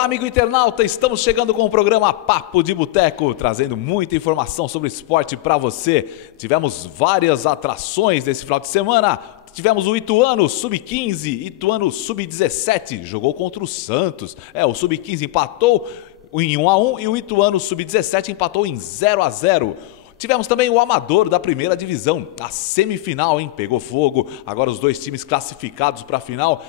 Olá, amigo internauta, estamos chegando com o programa Papo de Boteco, trazendo muita informação sobre esporte para você. Tivemos várias atrações nesse final de semana. Tivemos o Ituano Sub-15, Ituano Sub-17, jogou contra o Santos. O Sub-15 empatou em 1-1 e o Ituano Sub-17 empatou em 0-0. Tivemos também o Amador da primeira divisão, a semifinal, hein? Pegou fogo. Agora os dois times classificados para a final.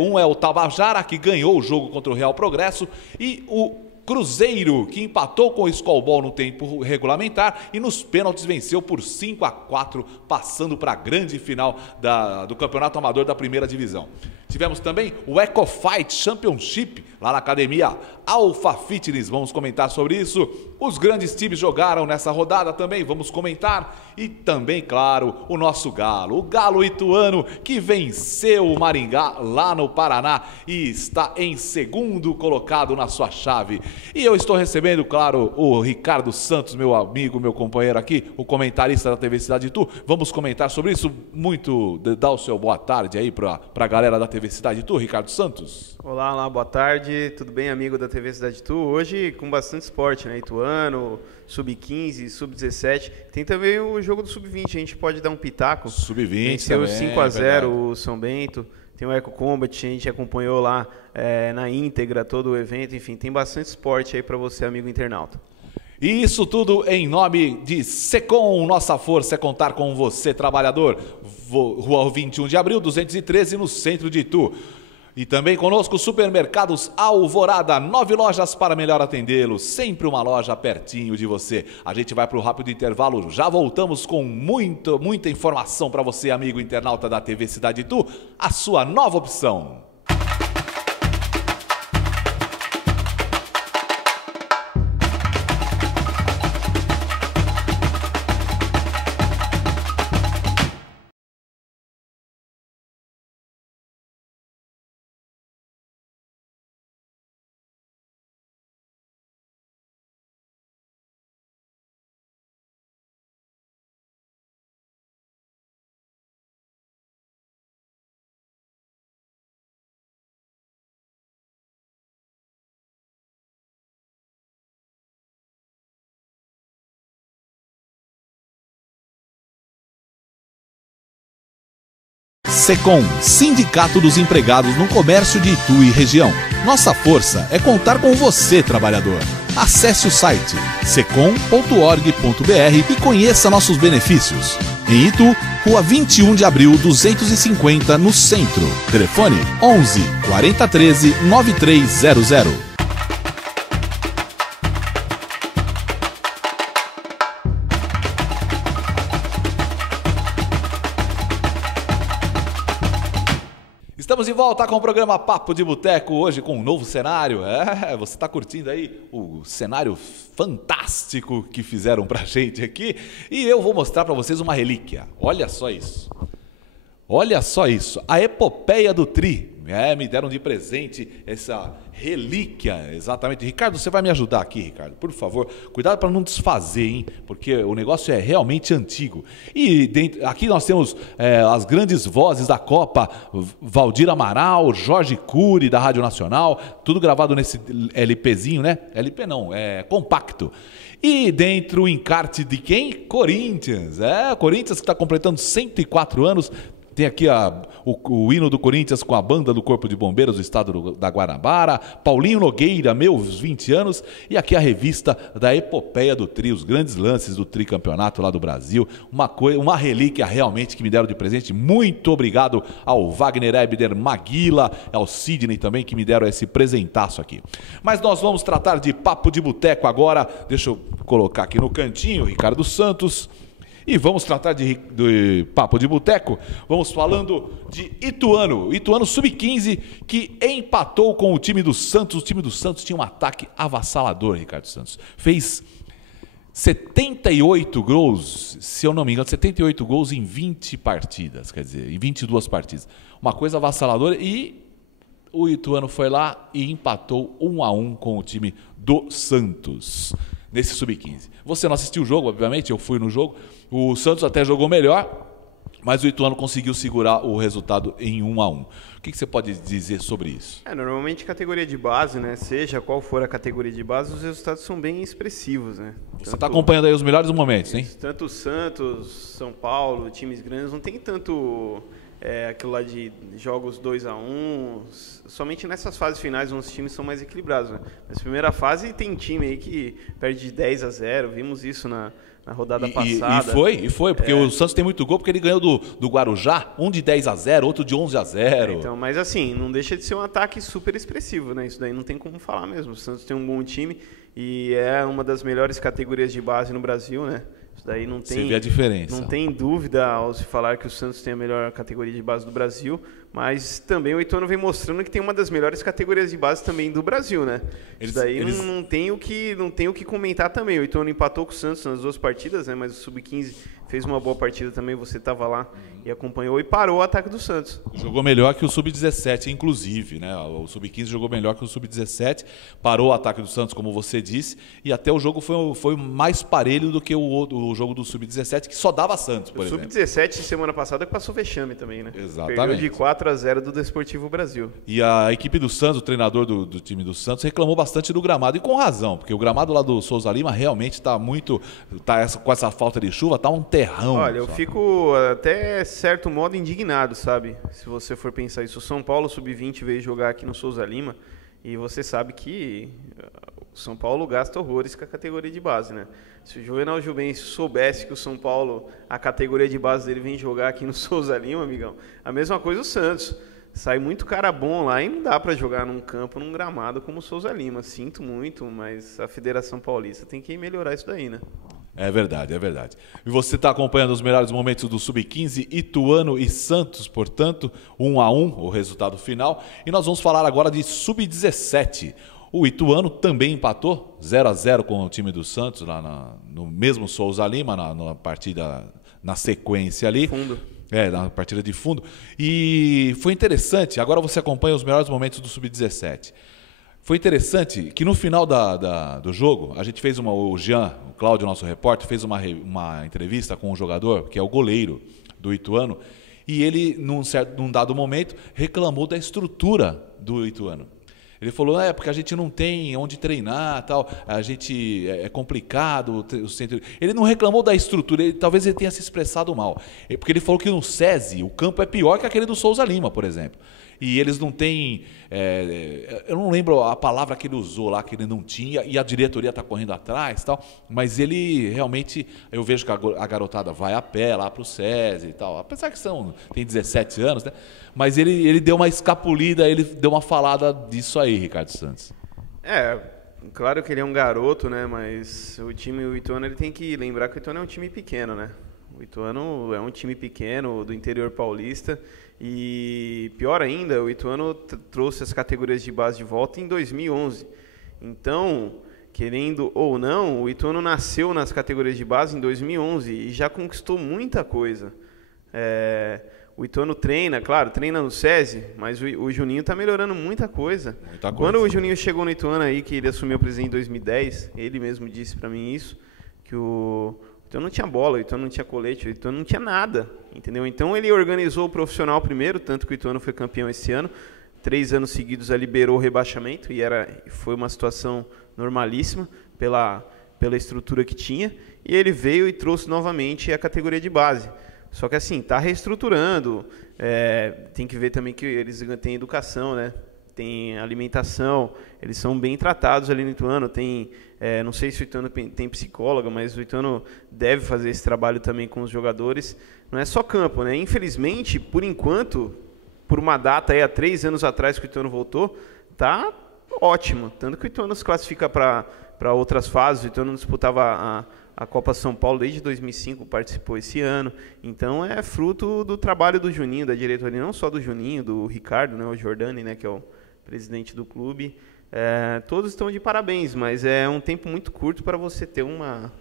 Um é o Tabajara, que ganhou o jogo contra o Real Progresso, e o Cruzeiro, que empatou com o Skol no tempo regulamentar e nos pênaltis venceu por 5-4, passando para a grande final do Campeonato Amador da primeira divisão. Tivemos também o Eco Fight Championship, lá na academia Alpha Fitness, vamos comentar sobre isso. Os grandes times jogaram nessa rodada também, vamos comentar. E também, claro, o nosso Galo, o Galo Ituano, que venceu o Maringá lá no Paraná e está em segundo colocado na sua chave. E eu estou recebendo, claro, o Ricardo Santos, meu amigo, meu companheiro aqui, o comentarista da TV Cidade Itu. Vamos comentar sobre isso. Dá o seu boa tarde aí para a galera da TV Cidade Itu, Ricardo Santos. Olá, boa tarde, tudo bem, amigo da TV Cidade Itu? Hoje com bastante esporte, né? Ituano, Sub-15, Sub-17. Tem também o jogo do Sub-20, a gente pode dar um pitaco. Sub-20 venceu 5-0 o São Bento. Tem o Eco Combat, a gente acompanhou lá na íntegra todo o evento. Enfim, tem bastante esporte aí para você, amigo internauta. E isso tudo em nome de Secom. Nossa força é contar com você, trabalhador. Rua 21 de abril, 213, no centro de Itu. E também conosco Supermercados Alvorada, 9 lojas para melhor atendê-los, sempre uma loja pertinho de você. A gente vai para o rápido intervalo, já voltamos com muita informação para você, amigo internauta da TV Cidade Itu, a sua nova opção. Secom, Sindicato dos Empregados no Comércio de Itu e região. Nossa força é contar com você, trabalhador. Acesse o site secom.org.br e conheça nossos benefícios. Em Itu, Rua 21 de abril, 250, no centro. Telefone 11 4013 9300. Estamos de volta com o programa Papo de Boteco, hoje com um novo cenário. Você está curtindo aí o cenário fantástico que fizeram pra gente aqui. E eu vou mostrar para vocês uma relíquia. Olha só isso. Olha só isso. A epopeia do Tri. Me deram de presente essa relíquia, exatamente. Ricardo, você vai me ajudar aqui, Ricardo, por favor. Cuidado para não desfazer, hein? Porque o negócio é realmente antigo. E aqui nós temos as grandes vozes da Copa, Valdir Amaral, Jorge Cury, da Rádio Nacional, tudo gravado nesse LPzinho, né? LP não, é compacto. E dentro o encarte de quem? Corinthians. Corinthians que está completando 104 anos. Tem aqui o hino do Corinthians com a banda do Corpo de Bombeiros do Estado da Guanabara, Paulinho Nogueira, meus 20 anos, e aqui a revista da epopeia do Tri, os grandes lances do tricampeonato lá do Brasil, uma relíquia realmente que me deram de presente. Muito obrigado ao Wagner Ebner Maguila, ao Sidney também, que me deram esse presentaço aqui. Mas nós vamos tratar de Papo de Boteco agora, deixa eu colocar aqui no cantinho, Ricardo Santos. E vamos tratar de Papo de Boteco, vamos falando de Ituano Sub-15, que empatou com o time do Santos. O time do Santos tinha um ataque avassalador, Ricardo Santos. Fez 78 gols, se eu não me engano, 78 gols em 20 partidas, quer dizer, em 22 partidas. Uma coisa avassaladora, e o Ituano foi lá e empatou 1-1 com o time do Santos, nesse Sub-15. Você não assistiu o jogo, obviamente, eu fui no jogo. O Santos até jogou melhor, Mas o Ituano conseguiu segurar o resultado em 1-1. O que você pode dizer sobre isso? Normalmente categoria de base, né? Seja qual for a categoria de base, os resultados são bem expressivos, né? Você está acompanhando aí os melhores momentos, hein? Tanto o Santos, São Paulo, times grandes, não tem tanto aquilo lá de jogos 2-1. Somente nessas fases finais os times são mais equilibrados, né? Mas primeira fase tem time aí que perde de 10-0, vimos isso na rodada passada. E foi, porque o Santos tem muito gol, porque ele ganhou do Guarujá, um de 10-0, outro de 11-0. Então, mas assim, não deixa de ser um ataque super expressivo, né? Isso daí não tem como falar mesmo. O Santos tem um bom time e é uma das melhores categorias de base no Brasil, né? Isso daí não tem, você vê a diferença. Não tem dúvida ao se falar que o Santos tem a melhor categoria de base do Brasil, mas também o Ituano vem mostrando que tem uma das melhores categorias de base também do Brasil, né? Isso daí não tem o que comentar também. O Ituano empatou com o Santos nas 2 partidas, né? Mas o Sub-15 fez uma boa partida também, você estava lá e acompanhou e parou o ataque do Santos. Jogou melhor que o Sub-17, inclusive, né? O Sub-15 jogou melhor que o Sub-17, parou o ataque do Santos, como você disse, e até o jogo foi mais parelho do que o jogo do Sub-17, que só dava Santos, por exemplo. O Sub-17, semana passada, passou vexame também, né? Exatamente. Perdeu de 4-0 do Desportivo Brasil. E a equipe do Santos, o treinador do time do Santos, reclamou bastante do gramado, e com razão, porque o gramado lá do Souza Lima realmente está com essa falta de chuva, está um terrão. Olha, eu fico até certo modo indignado, sabe? Se você for pensar isso. O São Paulo Sub-20 veio jogar aqui no Souza Lima e você sabe que o São Paulo gasta horrores com a categoria de base, né? Se o Juvenal Juvencio soubesse que o São Paulo, a categoria de base dele vem jogar aqui no Souza Lima, amigão, a mesma coisa o Santos. Sai muito cara bom lá e não dá para jogar num campo, num gramado como o Souza Lima. Sinto muito, mas a Federação Paulista tem que melhorar isso daí, né? É verdade, é verdade. E você está acompanhando os melhores momentos do Sub-15, Ituano e Santos, portanto, 1-1, o resultado final. E nós vamos falar agora de Sub-17. O Ituano também empatou 0-0 com o time do Santos, lá no mesmo Souza Lima, na partida, na sequência ali. Fundo. Na partida de fundo. E foi interessante, agora você acompanha os melhores momentos do Sub-17. Foi interessante que no final do jogo, a gente fez o Jean, o Cláudio, nosso repórter, fez uma entrevista com um jogador, que é o goleiro do Ituano, e ele, num dado momento, reclamou da estrutura do Ituano. Ele falou, porque a gente não tem onde treinar, tal, a gente é complicado o centro. Ele não reclamou da estrutura, talvez ele tenha se expressado mal, porque ele falou que no SESI o campo é pior que aquele do Souza Lima, por exemplo. E eles não têm, eu não lembro a palavra que ele usou lá, que ele não tinha, e a diretoria está correndo atrás, tal, mas ele realmente, eu vejo que a garotada vai a pé lá para o SESI e tal, apesar que tem 17 anos, né? Mas ele deu uma escapulida, ele deu uma falada disso aí, Ricardo Santos. Claro que ele é um garoto, né? Mas o Ituano, ele tem que lembrar que o Ituano é um time pequeno, né? O Ituano é um time pequeno do interior paulista e, pior ainda, o Ituano trouxe as categorias de base de volta em 2011. Então, querendo ou não, o Ituano nasceu nas categorias de base em 2011 e já conquistou muita coisa. O Ituano treina no SESI, mas o Juninho está melhorando muita coisa. Quando o Juninho chegou no Ituano aí, que ele assumiu a presidência em 2010, ele mesmo disse para mim isso, que o Ituano não tinha bola, o Ituano não tinha colete, o Ituano não tinha nada, entendeu? Então ele organizou o profissional primeiro, tanto que o Ituano foi campeão esse ano, 3 anos seguidos liberou o rebaixamento, e foi uma situação normalíssima pela estrutura que tinha, e ele veio e trouxe novamente a categoria de base. Só que assim, está reestruturando, tem que ver também que eles têm educação, né? Tem alimentação, eles são bem tratados ali no Ituano, não sei se o Ituano tem psicóloga, mas o Ituano deve fazer esse trabalho também com os jogadores. Não é só campo, né? Infelizmente, por enquanto, por uma data aí há 3 anos atrás que o Ituano voltou, tá ótimo. Tanto que o Ituano se classifica para outras fases, o Ituano disputava a Copa São Paulo desde 2005, participou esse ano. Então é fruto do trabalho do Juninho, da diretoria, não só do Juninho, do Ricardo, né, o Jordani, né, que é o presidente do clube. Todos estão de parabéns, mas é um tempo muito curto para você ter uma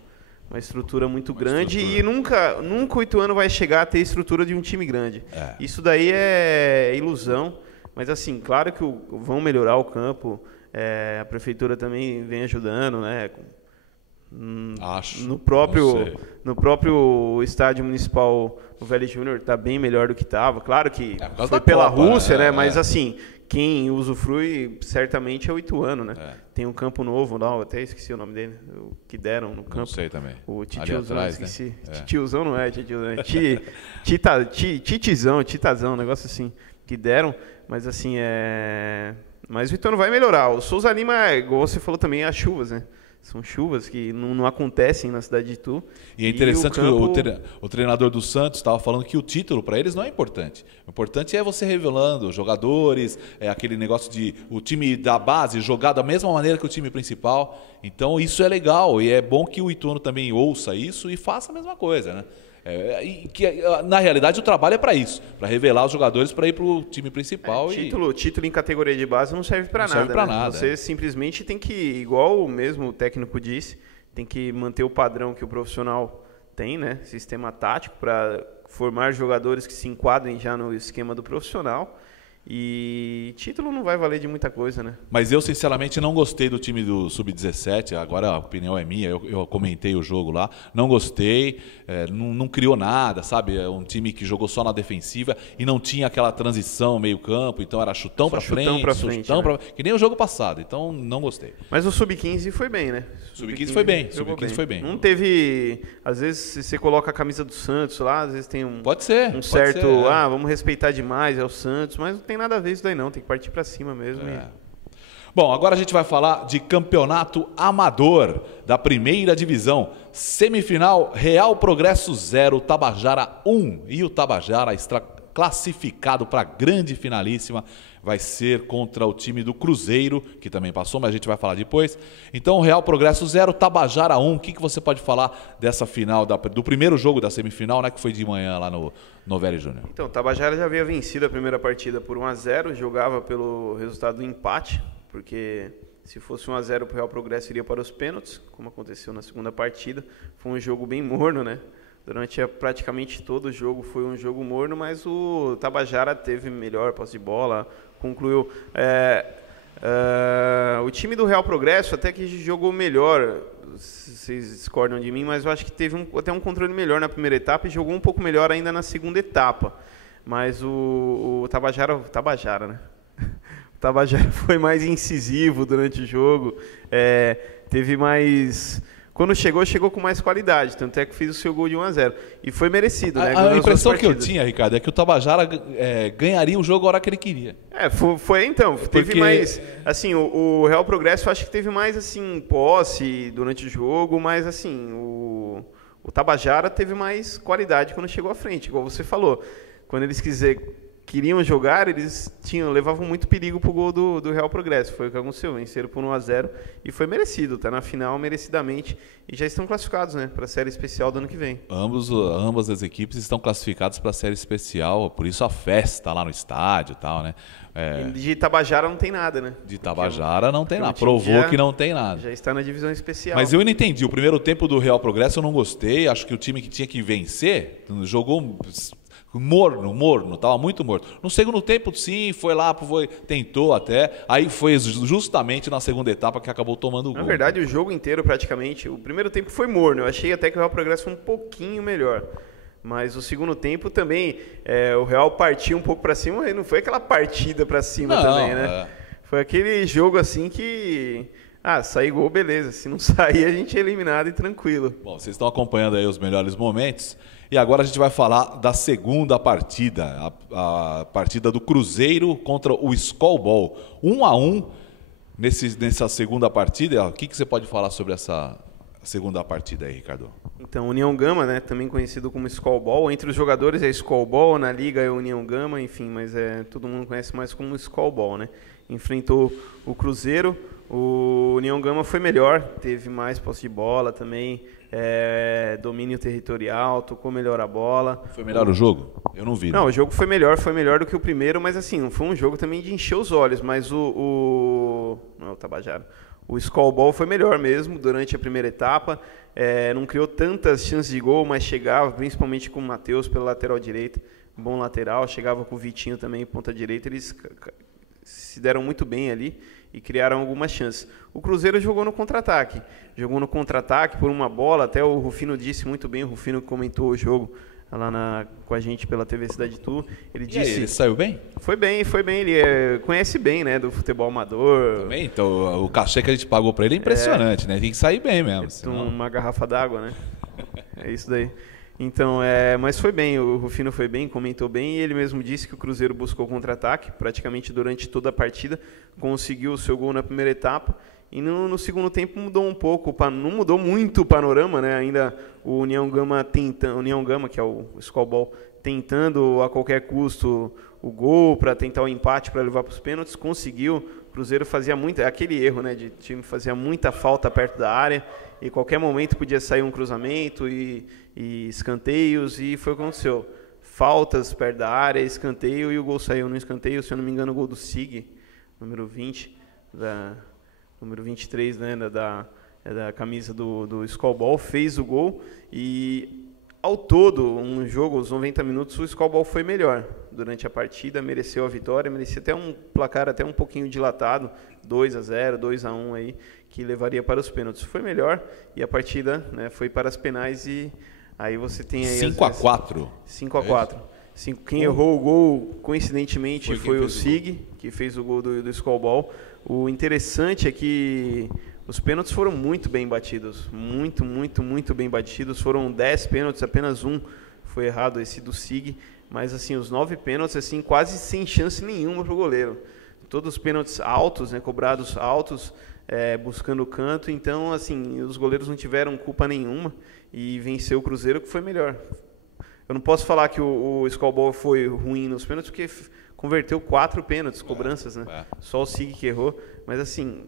estrutura muito grande e nunca o Ituano vai chegar a ter a estrutura de um time grande. Isso daí é ilusão, mas assim, claro que vão melhorar o campo, a prefeitura também vem ajudando, né? Acho. no próprio estádio municipal, o Vélez Júnior está bem melhor do que estava. Claro que foi pela Copa, Rússia, né? Mas assim, quem usufrui certamente é o Ituano, né? Tem um campo novo lá, eu até esqueci o nome dele, o que deram no campo. Não sei também. O Titiuzão, atrás, esqueci. né? Titiuzão não é Titiuzão, é Titazão, um negócio assim, que deram. Mas assim, Mas o Ituano vai melhorar. O Souza Lima, igual você falou também, as chuvas, né? São chuvas que não acontecem na cidade de Itu. E é interessante que o treinador do Santos estava falando que o título para eles não é importante. O importante é você revelando jogadores, aquele negócio de o time da base jogar da mesma maneira que o time principal. Então isso é legal e é bom que o Ituano também ouça isso e faça a mesma coisa, né? E que, na realidade, o trabalho é para isso, para revelar os jogadores para ir para o time principal. Título em categoria de base não serve para nada. Serve para né? nada. Você simplesmente tem que, igual o mesmo técnico disse, tem que manter o padrão que o profissional tem, né? Sistema tático para formar jogadores que se enquadrem já no esquema do profissional. E título não vai valer de muita coisa, né? Mas eu, sinceramente, não gostei do time do Sub-17. Agora a opinião é minha, eu comentei o jogo lá. Não gostei, não criou nada, sabe? É um time que jogou só na defensiva e não tinha aquela transição meio-campo. Então era chutão para frente, chutão né? que nem o jogo passado. Então não gostei. Mas o Sub-15 foi bem, né? Sub-15 foi bem. Sub-15 foi bem. Não teve. Às vezes, se você coloca a camisa do Santos lá, às vezes tem pode ser, certo. Vamos respeitar demais, é o Santos, mas não tem nada a ver isso daí, não. Tem que partir para cima mesmo. Bom, agora a gente vai falar de campeonato amador da primeira divisão. Semifinal, Real Progresso 0, Tabajara 1. E o Tabajara está classificado para a grande finalíssima. Vai ser contra o time do Cruzeiro, que também passou, mas a gente vai falar depois. Então, Real Progresso 0, Tabajara 1. O que você pode falar dessa final, do primeiro jogo da semifinal, né, que foi de manhã lá no Vélez Júnior? Então, o Tabajara já havia vencido a primeira partida por 1-0, jogava pelo resultado do empate, porque se fosse 1-0 para o Real Progresso iria para os pênaltis, como aconteceu na segunda partida. Foi um jogo bem morno, né? Durante praticamente todo o jogo foi um jogo morno, mas o Tabajara teve melhor posse de bola, concluiu. O time do Real Progresso até que jogou melhor, vocês discordam de mim, mas eu acho que teve até um controle melhor na primeira etapa e jogou um pouco melhor ainda na segunda etapa. Mas o Tabajara, né? O Tabajara foi mais incisivo durante o jogo, teve mais... Quando chegou com mais qualidade, tanto é que fez o seu gol de 1-0. E foi merecido, né? A impressão que eu tinha, Ricardo, é que o Tabajara ganharia o jogo a hora que ele queria. Foi então. Teve mais... Assim, o Real Progresso eu acho que teve mais, assim, posse durante o jogo, mas, assim, o Tabajara teve mais qualidade quando chegou à frente, igual você falou. Quando eles queriam jogar, eles levavam muito perigo pro gol do Real Progresso. Foi o que aconteceu, venceram por 1-0 e foi merecido, tá na final merecidamente e já estão classificados, né, para a série especial do ano que vem. Ambas as equipes estão classificadas para a série especial, por isso a festa lá no estádio e tal, né? De Tabajara não tem nada, né? De Tabajara não tem nada, provou que não tem nada. Já está na divisão especial. Mas eu não entendi, o primeiro tempo do Real Progresso eu não gostei, acho que o time que tinha que vencer jogou... morno, tava muito morto. No segundo tempo, sim, foi lá, tentou até. Aí foi justamente na segunda etapa que acabou tomando o gol. Na verdade, o jogo inteiro, praticamente, o primeiro tempo foi morno. Eu achei até que o Real Progresso foi um pouquinho melhor. Mas o segundo tempo também, o Real partiu um pouco para cima, e não foi aquela partida para cima também, né? Foi aquele jogo assim que... sair gol, beleza. Se não sair, a gente é eliminado e tranquilo. Bom, vocês estão acompanhando aí os melhores momentos. E agora a gente vai falar da segunda partida, a partida do Cruzeiro contra o Skol Ball. 1-1 nessa segunda partida. O que você pode falar sobre essa segunda partida aí, Ricardo? Então, União Gama, né, também conhecido como Skol Ball. Entre os jogadores é Skol Ball, na liga é União Gama, enfim, mas todo mundo conhece mais como Skol Ball, né? Enfrentou o Cruzeiro. O União Gama foi melhor, teve mais posse de bola também, domínio territorial, tocou melhor a bola. Foi melhor o jogo? Eu não vi. Não, o jogo foi melhor do que o primeiro, mas assim, não foi um jogo também de encher os olhos, mas não é o Tabajara. O Skol Ball foi melhor mesmo durante a primeira etapa, não criou tantas chances de gol, mas chegava, principalmente com o Matheus pela lateral direita, bom lateral, chegava com o Vitinho também, ponta direita, eles se deram muito bem ali. e criaram algumas chances. O Cruzeiro jogou no contra-ataque. Jogou no contra-ataque por uma bola, até o Rufino disse muito bem, o Rufino comentou o jogo lá com a gente pela TV Cidade Tu. Ele disse... Aí, ele saiu bem? Foi bem. Ele conhece bem, né, do futebol amador. Também, então o cachê que a gente pagou pra ele é impressionante, né? Tem que sair bem mesmo. Senão... Uma garrafa d'água, né? É isso daí. Então, mas foi bem, o Rufino foi bem, comentou bem, e ele mesmo disse que o Cruzeiro buscou contra-ataque, praticamente durante toda a partida, conseguiu o seu gol na primeira etapa, e no segundo tempo mudou um pouco, não mudou muito o panorama, né? Ainda o União Gama, que é o Skol, tentando a qualquer custo o gol para tentar o empate, para levar para os pênaltis, conseguiu. O Cruzeiro fazia aquele erro, né, de time fazia muita falta perto da área, e qualquer momento podia sair um cruzamento e escanteios, e foi o que aconteceu. Faltas perto da área, escanteio, e o gol saiu no escanteio, se eu não me engano, o gol do Sig, número 20, número 23, né, da camisa do Skol, fez o gol, e ao todo, um jogo, os 90 minutos, o Skol foi melhor durante a partida, mereceu a vitória, merecia até um placar até um pouquinho dilatado, 2-0, 2-1 aí, que levaria para os pênaltis. Foi melhor, e a partida, né, foi para as penais, e aí você tem aí 5-4. 5-4. Quem errou o gol, coincidentemente, foi o Sig, que fez o gol do Skol. O interessante é que os pênaltis foram muito bem batidos, muito bem batidos. Foram 10 pênaltis, apenas um foi errado, esse do Sig, mas assim, os 9 pênaltis assim, quase sem chance nenhuma para o goleiro. Todos os pênaltis altos, né, cobrados altos, buscando o canto, então assim, os goleiros não tiveram culpa nenhuma e venceu o Cruzeiro, que foi melhor. Eu não posso falar que o Skol foi ruim nos pênaltis, porque converteu 4 pênaltis, cobranças, né? Só o Sig que errou, mas assim,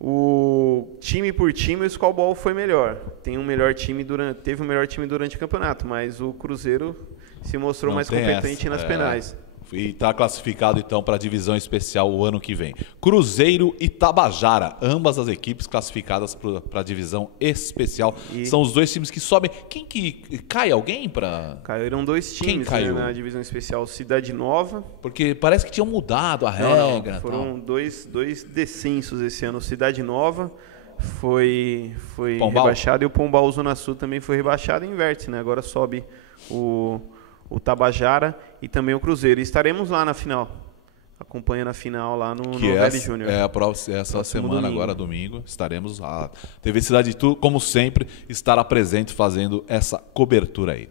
o time por time, o Skol foi melhor. Teve um melhor time durante o campeonato, mas o Cruzeiro se mostrou mais competente nas penais. E está classificado então para a divisão especial o ano que vem. Cruzeiro e Tabajara, ambas as equipes classificadas para a divisão especial. São os dois times que sobem. Quem que cai? Alguém para? Caíram 2 times, né, na divisão especial. Cidade Nova. Porque parece que tinham mudado a regra. Não, foram dois descensos esse ano. Cidade Nova foi rebaixado, e o Pombal Zona Sul também foi rebaixado e inverte, né? Agora sobe o Tabajara e também o Cruzeiro. E estaremos lá na final, acompanhando a final lá no Velho Júnior. Essa semana, agora, domingo, estaremos lá. A TV Cidade Tu, como sempre, estará presente fazendo essa cobertura aí.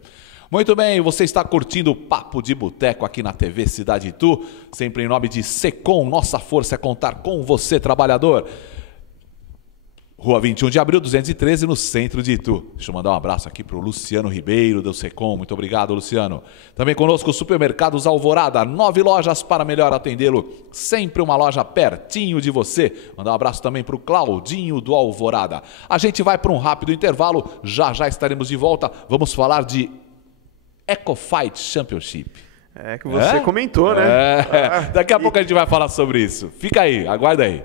Muito bem, você está curtindo o Papo de Boteco aqui na TV Cidade Tu, sempre em nome de Secom, nossa força é contar com você, trabalhador. Rua 21 de Abril, 213, no centro de Itu. Deixa eu mandar um abraço aqui para o Luciano Ribeiro, do Secom. Muito obrigado, Luciano. Também conosco o Supermercados Alvorada, 9 lojas para melhor atendê-lo. Sempre uma loja pertinho de você. Mandar um abraço também para o Claudinho, do Alvorada. A gente vai para um rápido intervalo. Já estaremos de volta. Vamos falar de Ecofight Championship. Que você comentou, né? Daqui a pouco a gente vai falar sobre isso. Fica aí, aguarda aí.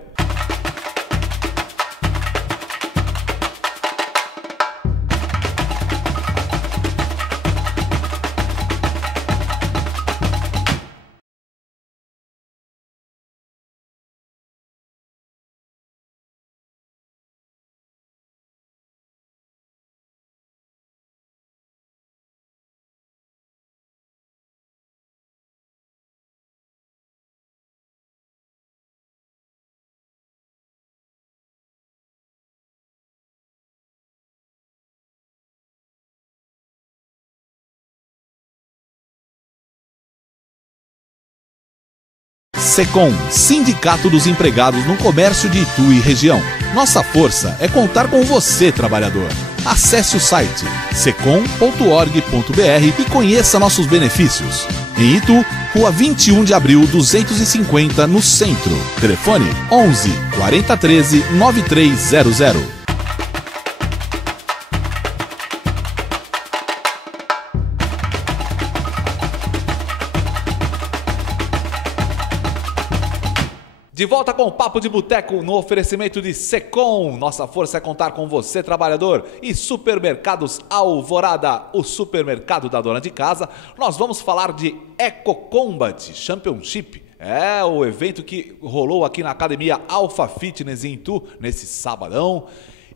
Secom, Sindicato dos Empregados no Comércio de Itu e região. Nossa força é contar com você, trabalhador. Acesse o site secom.org.br e conheça nossos benefícios. Em Itu, Rua 21 de Abril, 250, no centro. Telefone 11 4013 9300. De volta com o Papo de Boteco no oferecimento de Secom. Nossa força é contar com você, trabalhador. E Supermercados Alvorada, o supermercado da dona de casa. Nós vamos falar de Eco Combat Championship. É o evento que rolou aqui na Academia Alpha Fitness em Itu, nesse sabadão.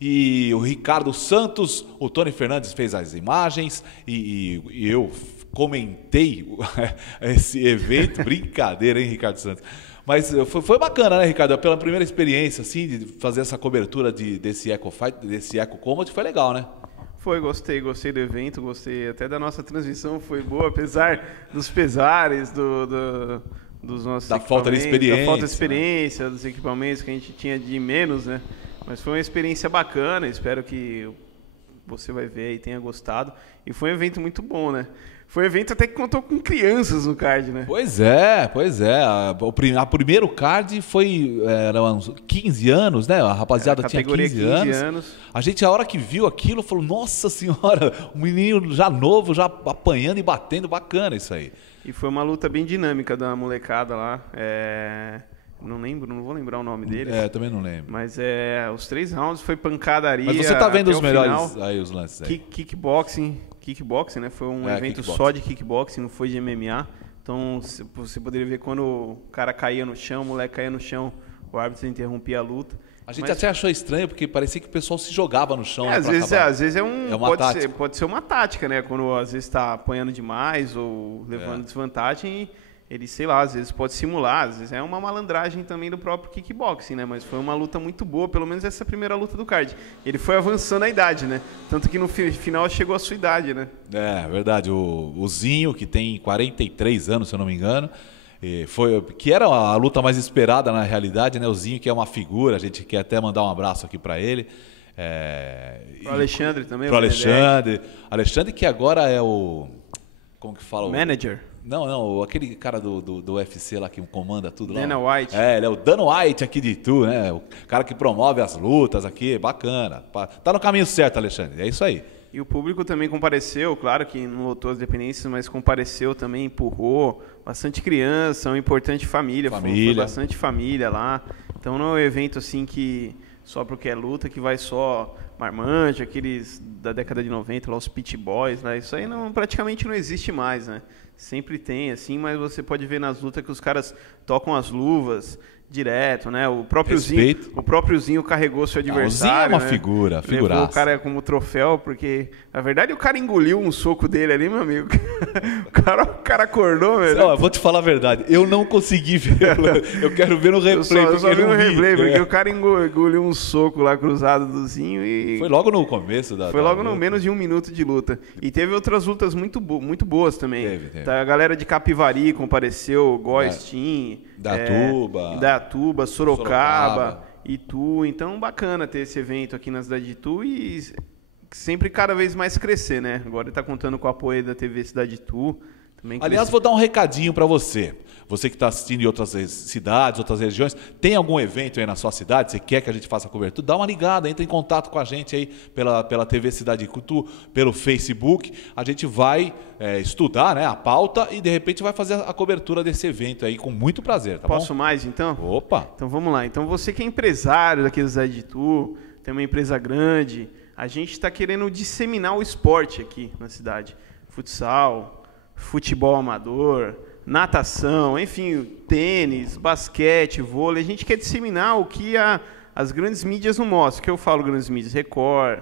E o Ricardo Santos, o Tony Fernandes fez as imagens e eu comentei esse evento. Brincadeira, hein, Ricardo Santos? Mas foi bacana, né, Ricardo? Pela primeira experiência, assim, de fazer essa cobertura desse Eco Fight, desse Eco Combat, foi legal, né? Foi, gostei do evento, gostei até da nossa transmissão, foi boa, apesar dos pesares, dos nossos da falta de experiência. Da falta de experiência, né? Dos equipamentos que a gente tinha de menos, né? Mas foi uma experiência bacana, espero que você vai ver e tenha gostado. E foi um evento muito bom, né? Foi um evento até que contou com crianças no card, né? Pois é. A primeiro card era uns 15 anos, né? A rapaziada tinha 15 anos. A gente, a hora que viu aquilo, falou, nossa senhora, um menino já novo, já apanhando e batendo, bacana isso aí. E foi uma luta bem dinâmica da molecada lá. Não vou lembrar o nome dele. Também não lembro. Mas os 3 rounds foi pancadaria. Mas você tá vendo os melhores final, aí, os lances aí. Kickboxing, né? Foi um evento só de kickboxing, não foi de MMA. Então você poderia ver quando o cara caía no chão, o moleque caía no chão, o árbitro interrompia a luta. A gente até achou estranho, porque parecia que o pessoal se jogava no chão. Às vezes pode ser uma tática, né? Quando às vezes está apanhando demais ou levando desvantagem, ele, sei lá, às vezes pode simular, às vezes é uma malandragem também do próprio kickboxing, né? Mas foi uma luta muito boa, pelo menos essa primeira luta do card. Ele foi avançando a idade, né? Tanto que no final chegou a sua idade, né? É, verdade. O Zinho, que tem 43 anos, se eu não me engano, que era a luta mais esperada na realidade, né? O Zinho, que é uma figura, a gente quer até mandar um abraço aqui para ele. Pro Alexandre também. Pro Alexandre. Alexandre, que agora é o... Como que fala? Manager. Não, aquele cara do UFC lá que comanda tudo lá. Dana White. Ele é o Dana White aqui de Itu, né? O cara que promove as lutas aqui, bacana. Tá no caminho certo, Alexandre, é isso aí. E o público também compareceu, claro que não lotou as dependências, mas compareceu também, empurrou. Bastante criança, uma importante família. Foi bastante família lá. Então não é um evento assim que só porque é luta, que vai só marmanjo, aqueles da década de 90, lá os Pit Boys, né? Isso aí praticamente não existe mais, né? Sempre tem, assim, mas você pode ver nas lutas que os caras tocam as luvas direto, né? O próprio Zinho carregou seu adversário. O Zinho é uma figuraça. Levou o cara como troféu, porque, na verdade, o cara engoliu um soco dele ali, meu amigo. O cara acordou, velho. Eu vou te falar a verdade, eu não consegui ver. Eu quero ver no replay. Eu só vi no replay, porque o cara engoliu um soco lá cruzado do Zinho e... Foi logo no começo Foi logo no menos de 1 minuto de luta. E teve outras lutas muito boas também. Teve. A galera de Capivari compareceu, Góis, Team... Dayatuba, Sorocaba, Itu. Então, bacana ter esse evento aqui na cidade de Itu e sempre cada vez mais crescer, né? Agora ele está contando com o apoio da TV Cidade de Itu. Aliás, vou dar um recadinho para você. Você que está assistindo em outras cidades, outras regiões, tem algum evento aí na sua cidade, você quer que a gente faça cobertura? Dá uma ligada, entra em contato com a gente aí pela TV Cidade de Itu, pelo Facebook. A gente vai estudar, né, a pauta e de repente vai fazer a cobertura desse evento aí com muito prazer, tá bom? Posso mais então? Opa! Então vamos lá. Então você que é empresário daqui da Cidade de Itu, tem uma empresa grande, a gente está querendo disseminar o esporte aqui na cidade. Futsal, futebol amador, natação, enfim, tênis, basquete, vôlei. A gente quer disseminar o que as grandes mídias não mostram. O que eu falo grandes mídias? Record,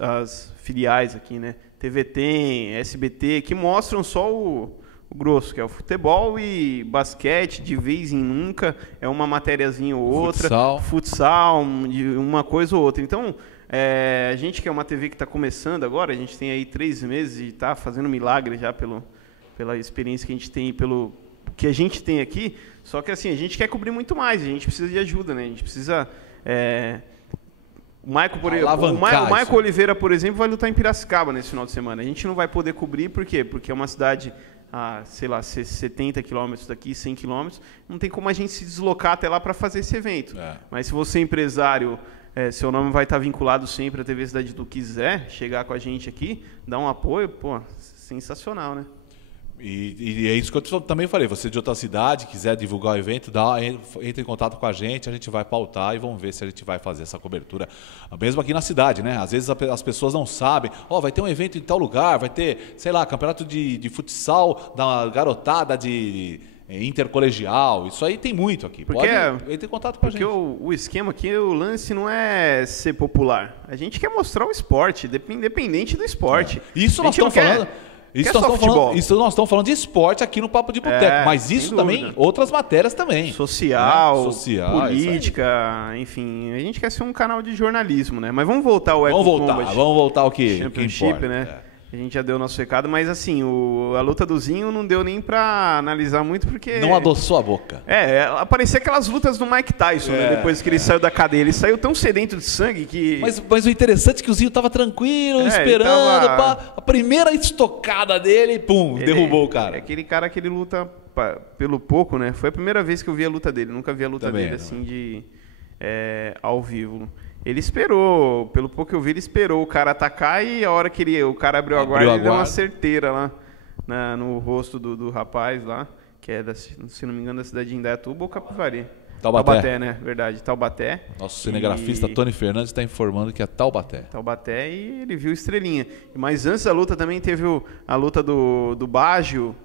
as filiais aqui, né? TV Tem, SBT, que mostram só o grosso, que é o futebol e basquete, de vez em nunca, é uma matériazinha ou outra. Futsal, uma coisa ou outra. Então, a gente que é uma TV que está começando agora, a gente tem aí 3 meses e está fazendo milagre já pela experiência que a gente tem, pelo que a gente tem aqui, só que assim, a gente quer cobrir muito mais, a gente precisa de ajuda, né? A gente precisa... O Maico Oliveira, por exemplo, vai lutar em Piracicaba nesse final de semana. A gente não vai poder cobrir, por quê? Porque é uma cidade a, sei lá, 70 quilômetros daqui, 100 quilômetros, não tem como a gente se deslocar até lá para fazer esse evento. Mas se você é empresário... seu nome vai estar vinculado sempre à TV Cidade do quiser chegar com a gente aqui, dar um apoio, pô, sensacional, né? E é isso que eu também falei, você de outra cidade, quiser divulgar o evento, entre em contato com a gente vai pautar e vamos ver se a gente vai fazer essa cobertura, mesmo aqui na cidade, né? Às vezes as pessoas não sabem, vai ter um evento em tal lugar, vai ter, sei lá, campeonato de futsal da garotada intercolegial, isso aí tem muito aqui. Porque Pode ter contato com a gente. Porque o esquema aqui, o lance não é ser popular. A gente quer mostrar o esporte, independente do esporte. Isso nós estamos falando... Isso nós estamos falando de esporte aqui no Papo de Boteco, mas isso também, outras matérias também. Social, política, enfim. A gente quer ser um canal de jornalismo, né? Mas vamos voltar ao Eco Combat. Vamos voltar ao que Championship, importa, né? A gente já deu o nosso recado, mas assim, a luta do Zinho não deu nem pra analisar muito, porque... Não adoçou a boca. Aparecia aquelas lutas do Mike Tyson, né? Depois que ele saiu da cadeia. Ele saiu tão sedento de sangue que... Mas o interessante é que o Zinho tava tranquilo, esperando, a primeira estocada dele, pum, derrubou o cara. É aquele cara que ele luta pelo pouco, né? Foi a primeira vez que eu vi a luta dele, nunca vi a luta dele assim, ao vivo. Ele esperou, pelo pouco que eu vi, ele esperou o cara atacar e a hora que o cara abriu a guarda, ele deu uma certeira lá no rosto do rapaz lá, que é, se não me engano, da cidade de Indaiatuba ou Capivari. Taubaté, né? Verdade, Taubaté. Nosso cinegrafista Tony Fernandes está informando que é Taubaté. Taubaté, e ele viu estrelinha. Mas antes da luta também teve a luta do Baggio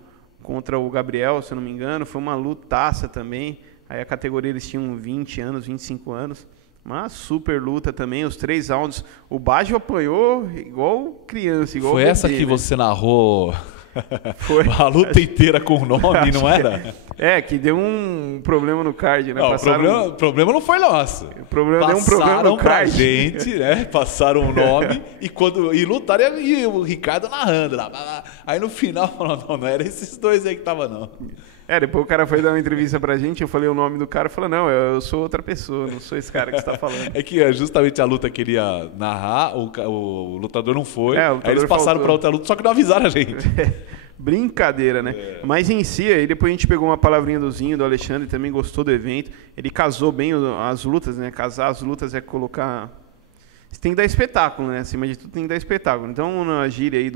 contra o Gabriel, se eu não me engano. Foi uma lutaça também. Aí a categoria eles tinham 20 anos, 25 anos. Uma super luta também, os 3 rounds. O Baggio apanhou igual criança, igual Foi bebê, essa que você narrou Foi. a luta inteira com o nome, não era? Que deu um problema no card, né? Não, o problema não foi nosso. Deu um problema no card. Pra gente, né? Passaram o nome e lutaram e o Ricardo narrando lá. Aí no final falaram, não era esses dois aí que tava, não. Depois o cara foi dar uma entrevista pra gente, eu falei o nome do cara, falou, não, eu sou outra pessoa, não sou esse cara que você tá falando. É que justamente a luta que ele ia narrar, o lutador não foi, aí eles passaram pra outra luta, só que não avisaram a gente. Brincadeira, né? Mas em si, aí depois a gente pegou uma palavrinha do Zinho, do Alexandre, também gostou do evento, ele casou bem as lutas, né? Casar as lutas é colocar... Você tem que dar espetáculo, né? Acima de tudo tem que dar espetáculo. Então, na gíria aí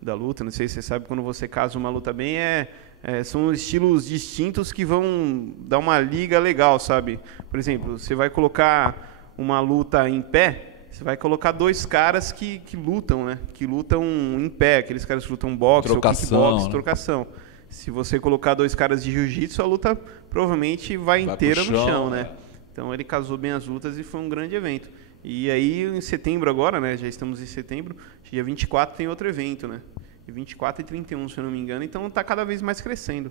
da luta, não sei se você sabe, quando você casa uma luta bem, são estilos distintos que vão dar uma liga legal, sabe? Por exemplo, você vai colocar uma luta em pé, você vai colocar 2 caras que lutam, né? Que lutam em pé, aqueles caras que lutam boxe ou kickbox, trocação. Se você colocar 2 caras de jiu-jitsu, a luta provavelmente vai inteira no chão, né? Então ele casou bem as lutas e foi um grande evento. E aí em setembro agora, né? Já estamos em setembro, dia 24 tem outro evento, né? 24 e 31, se eu não me engano, então está cada vez mais crescendo.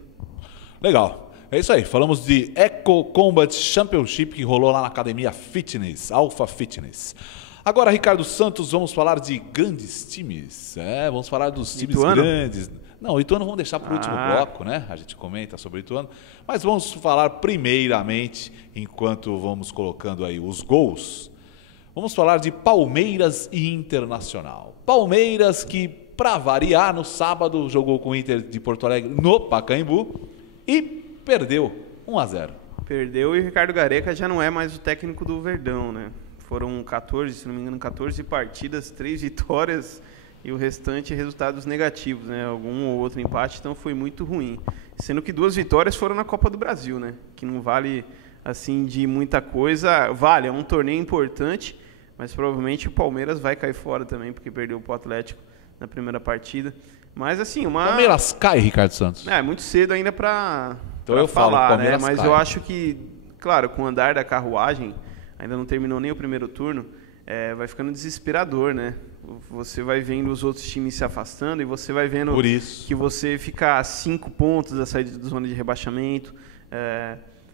Legal. É isso aí, falamos de Eco Combat Championship que rolou lá na Academia Fitness, Alpha Fitness. Agora, Ricardo Santos, vamos falar de grandes times. Vamos falar dos times grandes. Não, o Ituano vamos deixar para o último bloco, né? A gente comenta sobre o Ituano. Mas vamos falar primeiramente, enquanto vamos colocando aí os gols, vamos falar de Palmeiras e Internacional. Palmeiras que, para variar, no sábado jogou com o Inter de Porto Alegre no Pacaembu e perdeu 1-0. Perdeu e o Ricardo Gareca já não é mais o técnico do Verdão, né? Foram 14, se não me engano, 14 partidas, 3 vitórias e o restante resultados negativos, né? Algum ou outro empate, então foi muito ruim. Sendo que 2 vitórias foram na Copa do Brasil, né? Que não vale assim de muita coisa. Vale, é um torneio importante, mas provavelmente o Palmeiras vai cair fora também, porque perdeu pro Atlético na primeira partida. Mas assim, Palmeiras cai, Ricardo Santos? É muito cedo ainda para falar, né? Mas cai. Eu acho que, claro, com o andar da carruagem, ainda não terminou nem o primeiro turno, vai ficando desesperador, né? Você vai vendo os outros times se afastando e você vai vendo que você fica a 5 pontos da saída da zona de rebaixamento,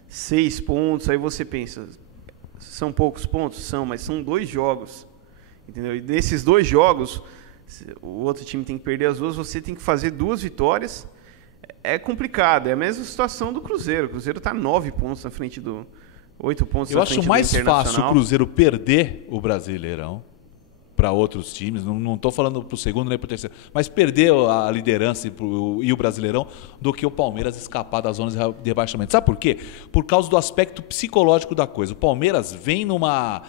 6 pontos, aí você pensa, são poucos pontos? São, mas são 2 jogos, entendeu? E desses 2 jogos, o outro time tem que perder as 2, você tem que fazer 2 vitórias, é complicado, é a mesma situação do Cruzeiro. O Cruzeiro está 9 pontos na frente 8 pontos na frente do Internacional. Eu acho mais fácil o Cruzeiro perder o Brasileirão para outros times, não estou falando para o segundo nem para o terceiro, mas perder a liderança e o Brasileirão do que o Palmeiras escapar das zonas de rebaixamento. Sabe por quê? Por causa do aspecto psicológico da coisa. O Palmeiras vem numa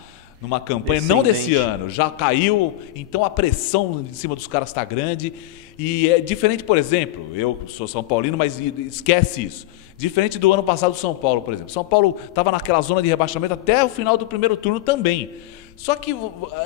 campanha, não desse ano, já caiu, então a pressão em cima dos caras está grande. E é diferente, por exemplo, eu sou São Paulino, mas esquece isso. Diferente do ano passado do São Paulo, por exemplo. São Paulo estava naquela zona de rebaixamento até o final do primeiro turno também. Só que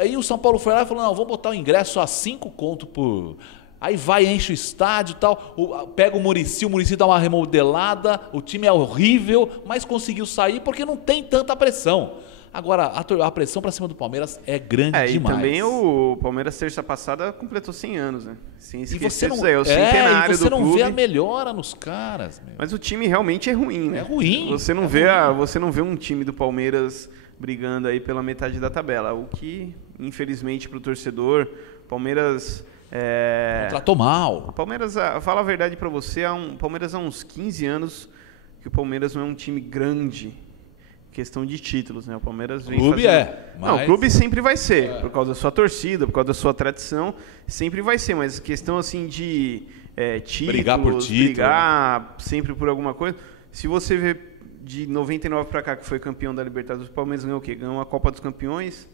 aí o São Paulo foi lá e falou, não, vamos botar o ingresso a 5 conto Aí vai, enche o estádio e tal, pega o Muricy dá uma remodelada, o time é horrível, mas conseguiu sair porque não tem tanta pressão. Agora, a pressão para cima do Palmeiras é grande demais. E também o Palmeiras, terça passada, completou 100 anos, né? Sem esquecer não, isso aí, é o centenário do clube. E você não vê a melhora nos caras, meu. Mas o time realmente é ruim, né? É ruim. Você não vê um time do Palmeiras brigando aí pela metade da tabela. O que, infelizmente, para o torcedor, Palmeiras... Tratou mal. O Palmeiras, fala a verdade para você, Palmeiras há uns 15 anos que o Palmeiras não é um time grande, questão de títulos, né? O Palmeiras vem clube fazendo... mas... Não, o clube sempre vai ser, por causa da sua torcida, por causa da sua tradição, sempre vai ser, mas questão assim de títulos, brigar por título, brigar sempre por alguma coisa. Se você vê de 99 para cá que foi campeão da Libertadores, o Palmeiras ganhou o quê? Ganhou uma Copa dos Campeões,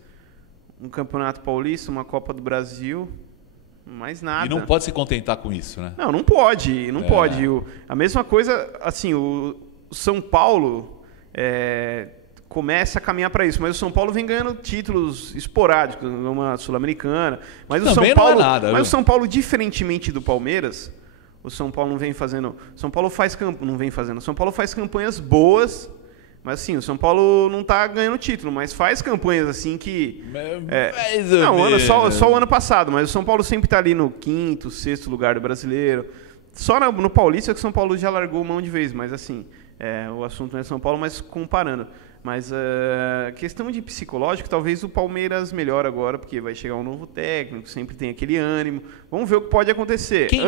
um Campeonato Paulista, uma Copa do Brasil... Mais nada. E não pode se contentar com isso, né? Não pode. A mesma coisa, assim, o São Paulo começa a caminhar para isso, mas o São Paulo vem ganhando títulos esporádicos, uma Sul-Americana. Mas o São Paulo, não é nada, mas o São Paulo, diferentemente do Palmeiras, o São Paulo não vem fazendo. São Paulo faz São Paulo faz campanhas boas. Mas assim, o São Paulo não está ganhando título, mas faz campanhas assim que... Só o ano passado, mas o São Paulo sempre está ali no 5º, 6º lugar do brasileiro. Só no Paulista que o São Paulo já largou mão de vez, mas assim, o assunto não é São Paulo, mas comparando. Mas questão de psicológico, talvez o Palmeiras melhore agora, porque vai chegar um novo técnico, sempre tem aquele ânimo. Vamos ver o que pode acontecer. Quem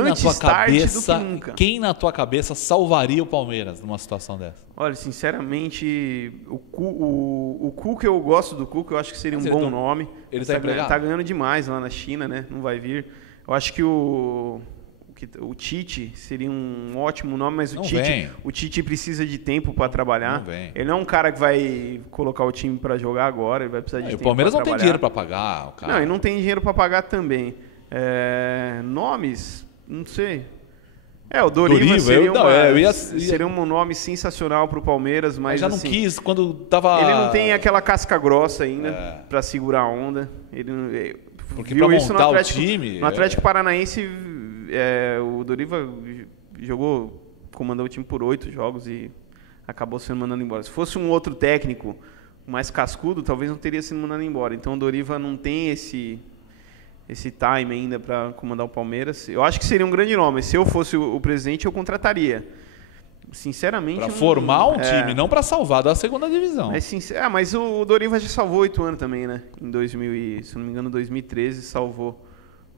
na tua cabeça salvaria o Palmeiras numa situação dessa? Olha, sinceramente, o Cuca, eu gosto do Cuca, eu acho que seria um bom nome. Ele tá ganhando demais lá na China, né? Não vai vir. Eu acho que o Tite seria um ótimo nome, mas o Tite precisa de tempo para trabalhar. Ele não é um cara que vai colocar o time para jogar agora, ele vai precisar de tempo. O Palmeiras não tem dinheiro para pagar o cara. Não, ele não tem dinheiro para pagar também. Nomes, não sei. O Doriva seria um nome sensacional para o Palmeiras, mas já não assim, quis quando tava... Ele não tem aquela casca grossa ainda para segurar a onda. Porque para montar o time... No Atlético Paranaense... o Doriva comandou o time por 8 jogos e acabou sendo mandado embora. Se fosse um outro técnico mais cascudo, talvez não teria sido mandado embora. Então o Doriva não tem esse time ainda para comandar o Palmeiras. Eu acho que seria um grande nome. Se eu fosse o presidente, eu contrataria. Sinceramente... Para formar um time, não para salvar da segunda divisão. Mas o Doriva já salvou o Ituano também, né? Em 2000, se não me engano, 2013 salvou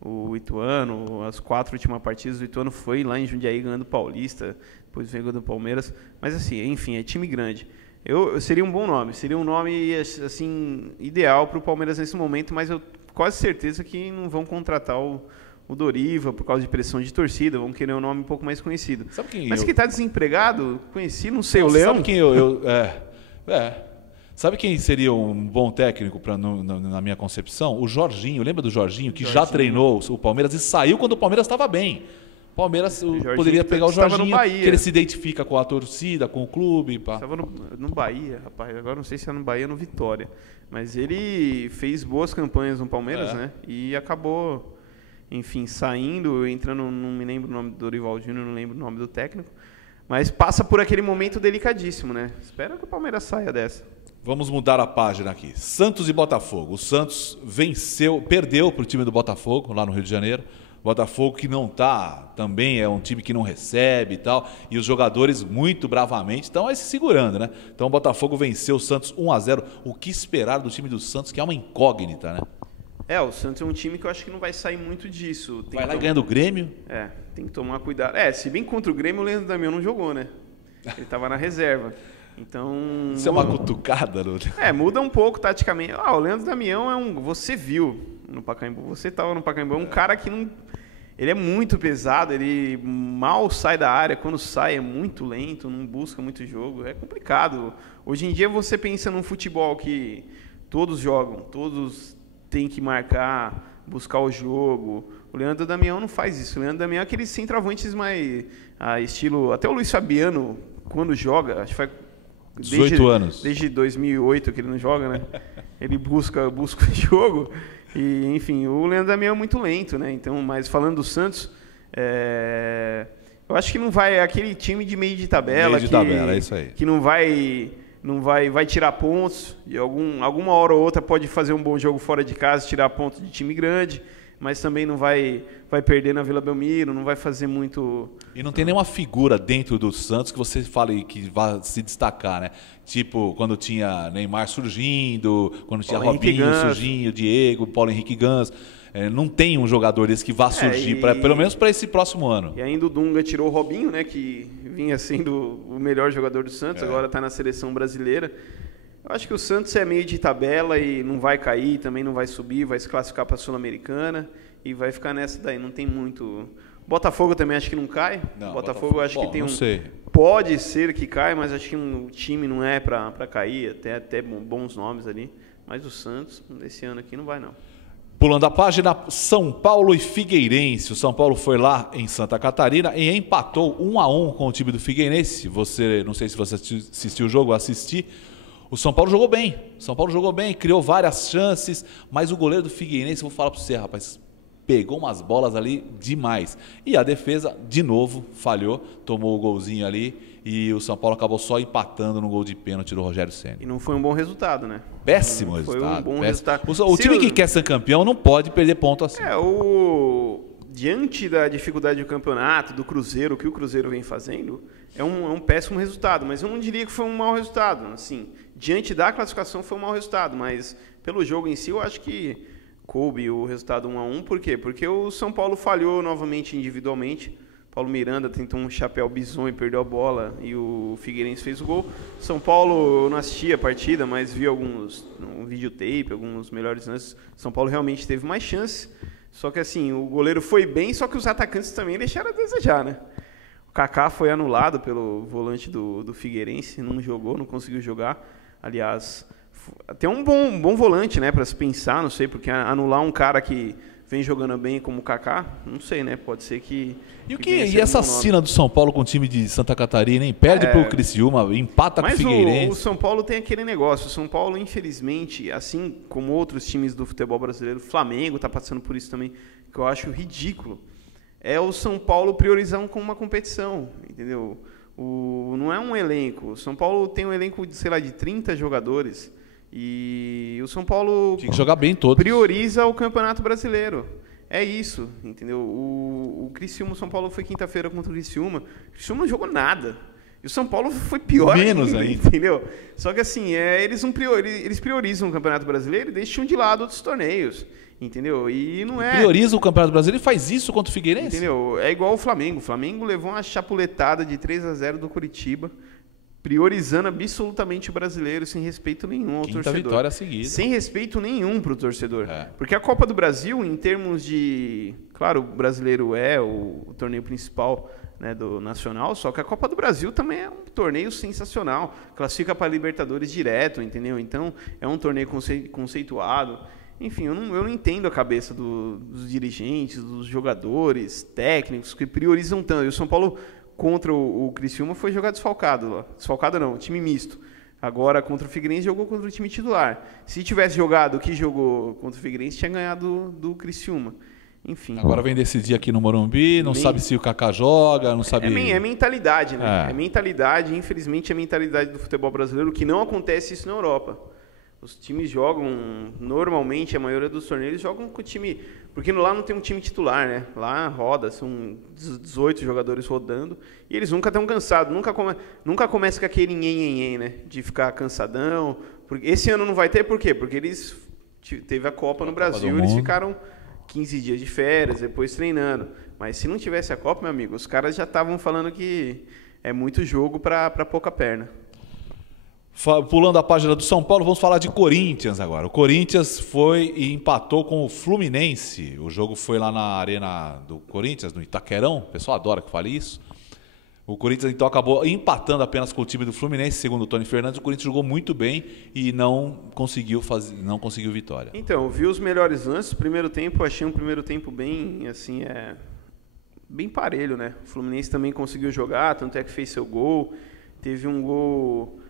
o Ituano, as 4 últimas partidas do Ituano foi lá em Jundiaí ganhando o Paulista, depois veio do Palmeiras, mas assim, enfim, é time grande. Eu seria um bom nome, seria um nome assim ideal para o Palmeiras nesse momento, mas eu quase certeza que não vão contratar o Doriva por causa de pressão de torcida, vão querer um nome um pouco mais conhecido. Mas que está desempregado, conheci, não sei, o Leão. Sabe quem Sabe quem seria um bom técnico na minha concepção? O Jorginho. Lembra do Jorginho, que já treinou o Palmeiras e saiu quando o Palmeiras estava bem? O Palmeiras poderia pegar o Jorginho, que ele se identifica com a torcida, com o clube. Estava no Bahia, rapaz. Agora não sei se é no Bahia ou no Vitória. Mas ele fez boas campanhas no Palmeiras, né? E acabou, enfim, saindo, entrando, não me lembro o nome do Dorival Júnior, não lembro o nome do técnico. Mas passa por aquele momento delicadíssimo, né? Espero que o Palmeiras saia dessa. Vamos mudar a página aqui. Santos e Botafogo. O Santos perdeu para o time do Botafogo, lá no Rio de Janeiro. Botafogo que não está, também é um time que não recebe e tal. E os jogadores muito bravamente estão aí se segurando, né? Então o Botafogo venceu o Santos 1-0. O que esperar do time do Santos, que é uma incógnita, né? O Santos é um time que eu acho que não vai sair muito disso. Vai lá ganhando o Grêmio. Tem que tomar cuidado. Se bem contra o Grêmio, o Leandro Damião não jogou, né? Ele estava na reserva. Então... Isso é uma cutucada, Lúcio. Muda um pouco taticamente. O Leandro Damião você viu no Pacaembu, você estava no Pacaembu, é um cara que não... Ele é muito pesado, ele mal sai da área, quando sai é muito lento, não busca muito jogo, é complicado. Hoje em dia você pensa num futebol que todos jogam, todos têm que marcar, buscar o jogo. O Leandro Damião não faz isso. O Leandro Damião é aqueles centroavantes mais estilo... Até o Luiz Fabiano, quando joga, acho que faz... 18 anos. Desde 2008 que ele não joga, né? ele busca o jogo. E, enfim, o Leandro Damião é muito lento, né? Então, mas falando do Santos, eu acho que não vai aquele time de meio de tabela, é isso aí. Que não vai tirar pontos, e alguma hora ou outra pode fazer um bom jogo fora de casa, tirar pontos de time grande, mas também não vai perder na Vila Belmiro, não vai fazer muito... E não tem nenhuma figura dentro do Santos que você fale que vai se destacar, né? Tipo, quando tinha Neymar surgindo, quando tinha Robinho surgindo, Diego, Paulo Henrique Gans. Não tem um jogador desse que vá surgir, pelo menos para esse próximo ano. E ainda o Dunga tirou o Robinho, né, que vinha sendo o melhor jogador do Santos, agora está na seleção brasileira. Eu acho que o Santos é meio de tabela e não vai cair, também não vai subir, vai se classificar para a Sul-Americana e vai ficar nessa daí, não tem muito... Botafogo também acho que não cai. Não, Botafogo acho que tem não sei. Pode ser que caia, mas acho que o time não é para cair, até bons nomes ali. Mas o Santos, esse ano aqui, não vai não. Pulando a página, São Paulo e Figueirense. O São Paulo foi lá em Santa Catarina e empatou 1-1 com o time do Figueirense. Não sei se você assistiu o jogo, assisti. O São Paulo jogou bem. Criou várias chances, mas o goleiro do Figueirense, vou falar para você, rapaz, pegou umas bolas ali demais. E a defesa, de novo, falhou, tomou o golzinho ali e o São Paulo acabou só empatando no gol de pênalti do Rogério Ceni. E não foi um bom resultado, né? Péssimo resultado. Foi um bom resultado. O time que quer ser campeão não pode perder ponto assim. Diante da dificuldade do campeonato, do Cruzeiro, o que o Cruzeiro vem fazendo, é um péssimo resultado. Mas eu não diria que foi um mau resultado. Assim, diante da classificação foi um mau resultado, mas pelo jogo em si eu acho que coube o resultado 1-1. Por quê? Porque o São Paulo falhou novamente individualmente. Paulo Miranda tentou um chapéu bizonho e perdeu a bola e o Figueirense fez o gol. São Paulo, eu não assisti a partida, mas vi um videotape, alguns melhores lances. São Paulo realmente teve mais chance. Só que assim, o goleiro foi bem, só que os atacantes também deixaram a desejar, né? O Kaká foi anulado pelo volante do Figueirense, não jogou, não conseguiu jogar. Aliás, até um bom volante, né, para se pensar, não sei, porque anular um cara que vem jogando bem como o Kaká, não sei, né, pode ser que... E essa cena do São Paulo com o time de Santa Catarina, hein? Perde pro Criciúma, empata com o Figueirense. Mas o São Paulo tem aquele negócio, o São Paulo, infelizmente, assim como outros times do futebol brasileiro, o Flamengo está passando por isso também, que eu acho ridículo, é o São Paulo priorizar uma competição, entendeu? Não é um elenco, o São Paulo tem um elenco de, sei lá, de 30 jogadores, e o São Paulo tinha que jogar bem todos. Prioriza o Campeonato Brasileiro. É isso, entendeu? O Criciúma, o São Paulo foi quinta-feira contra o Criciúma. O Criciúma não jogou nada. E o São Paulo foi pior ainda, entendeu? Só que assim, eles priorizam o Campeonato Brasileiro e deixam de lado outros torneios, entendeu? E não é... Prioriza o Campeonato Brasileiro e faz isso contra o Figueirense? Entendeu? É igual o Flamengo. O Flamengo levou uma chapuletada de 3-0 do Curitiba, priorizando absolutamente o brasileiro, sem respeito nenhum ao torcedor. Vitória seguida. Sem respeito nenhum para o torcedor. Porque a Copa do Brasil, em termos de... Claro, o brasileiro é o torneio principal, né, do nacional, só que a Copa do Brasil também é um torneio sensacional. Classifica para a Libertadores direto, entendeu? Então, é um torneio conceituado. Enfim, eu não entendo a cabeça dos dirigentes, dos jogadores, técnicos, que priorizam tanto. E o São Paulo... contra o Criciúma foi jogar desfalcado. Desfalcado não, time misto. Agora, contra o Figueirense, jogou contra o time titular. Se tivesse jogado o que jogou contra o Figueirense, tinha ganhado do Criciúma. Enfim. Agora vem decidir aqui no Morumbi, não sabe se o Kaká joga, não sabe... É mentalidade, né? É mentalidade, infelizmente, é mentalidade do futebol brasileiro, que não acontece isso na Europa. Os times jogam, normalmente, a maioria dos torneios jogam com o time... Porque lá não tem um time titular, né? Lá roda, são 18 jogadores rodando, e eles nunca estão cansados, nunca começa com aquele nhenhenhen, né? De ficar cansadão. Esse ano não vai ter, por quê? Porque eles teve a Copa no Brasil, eles ficaram 15 dias de férias, depois treinando. Mas se não tivesse a Copa, meu amigo, os caras já estavam falando que é muito jogo para pouca perna. Pulando a página do São Paulo, vamos falar de Corinthians agora. O Corinthians foi e empatou com o Fluminense. O jogo foi lá na arena do Corinthians, no Itaquerão. O pessoal adora que fale isso. O Corinthians então acabou empatando apenas com o time do Fluminense, segundo o Tony Fernandes. O Corinthians jogou muito bem e não conseguiu vitória. Então, eu vi os melhores lances. O primeiro tempo, achei um primeiro tempo bem, assim, bem parelho, né? O Fluminense também conseguiu jogar, tanto é que fez seu gol. Teve um gol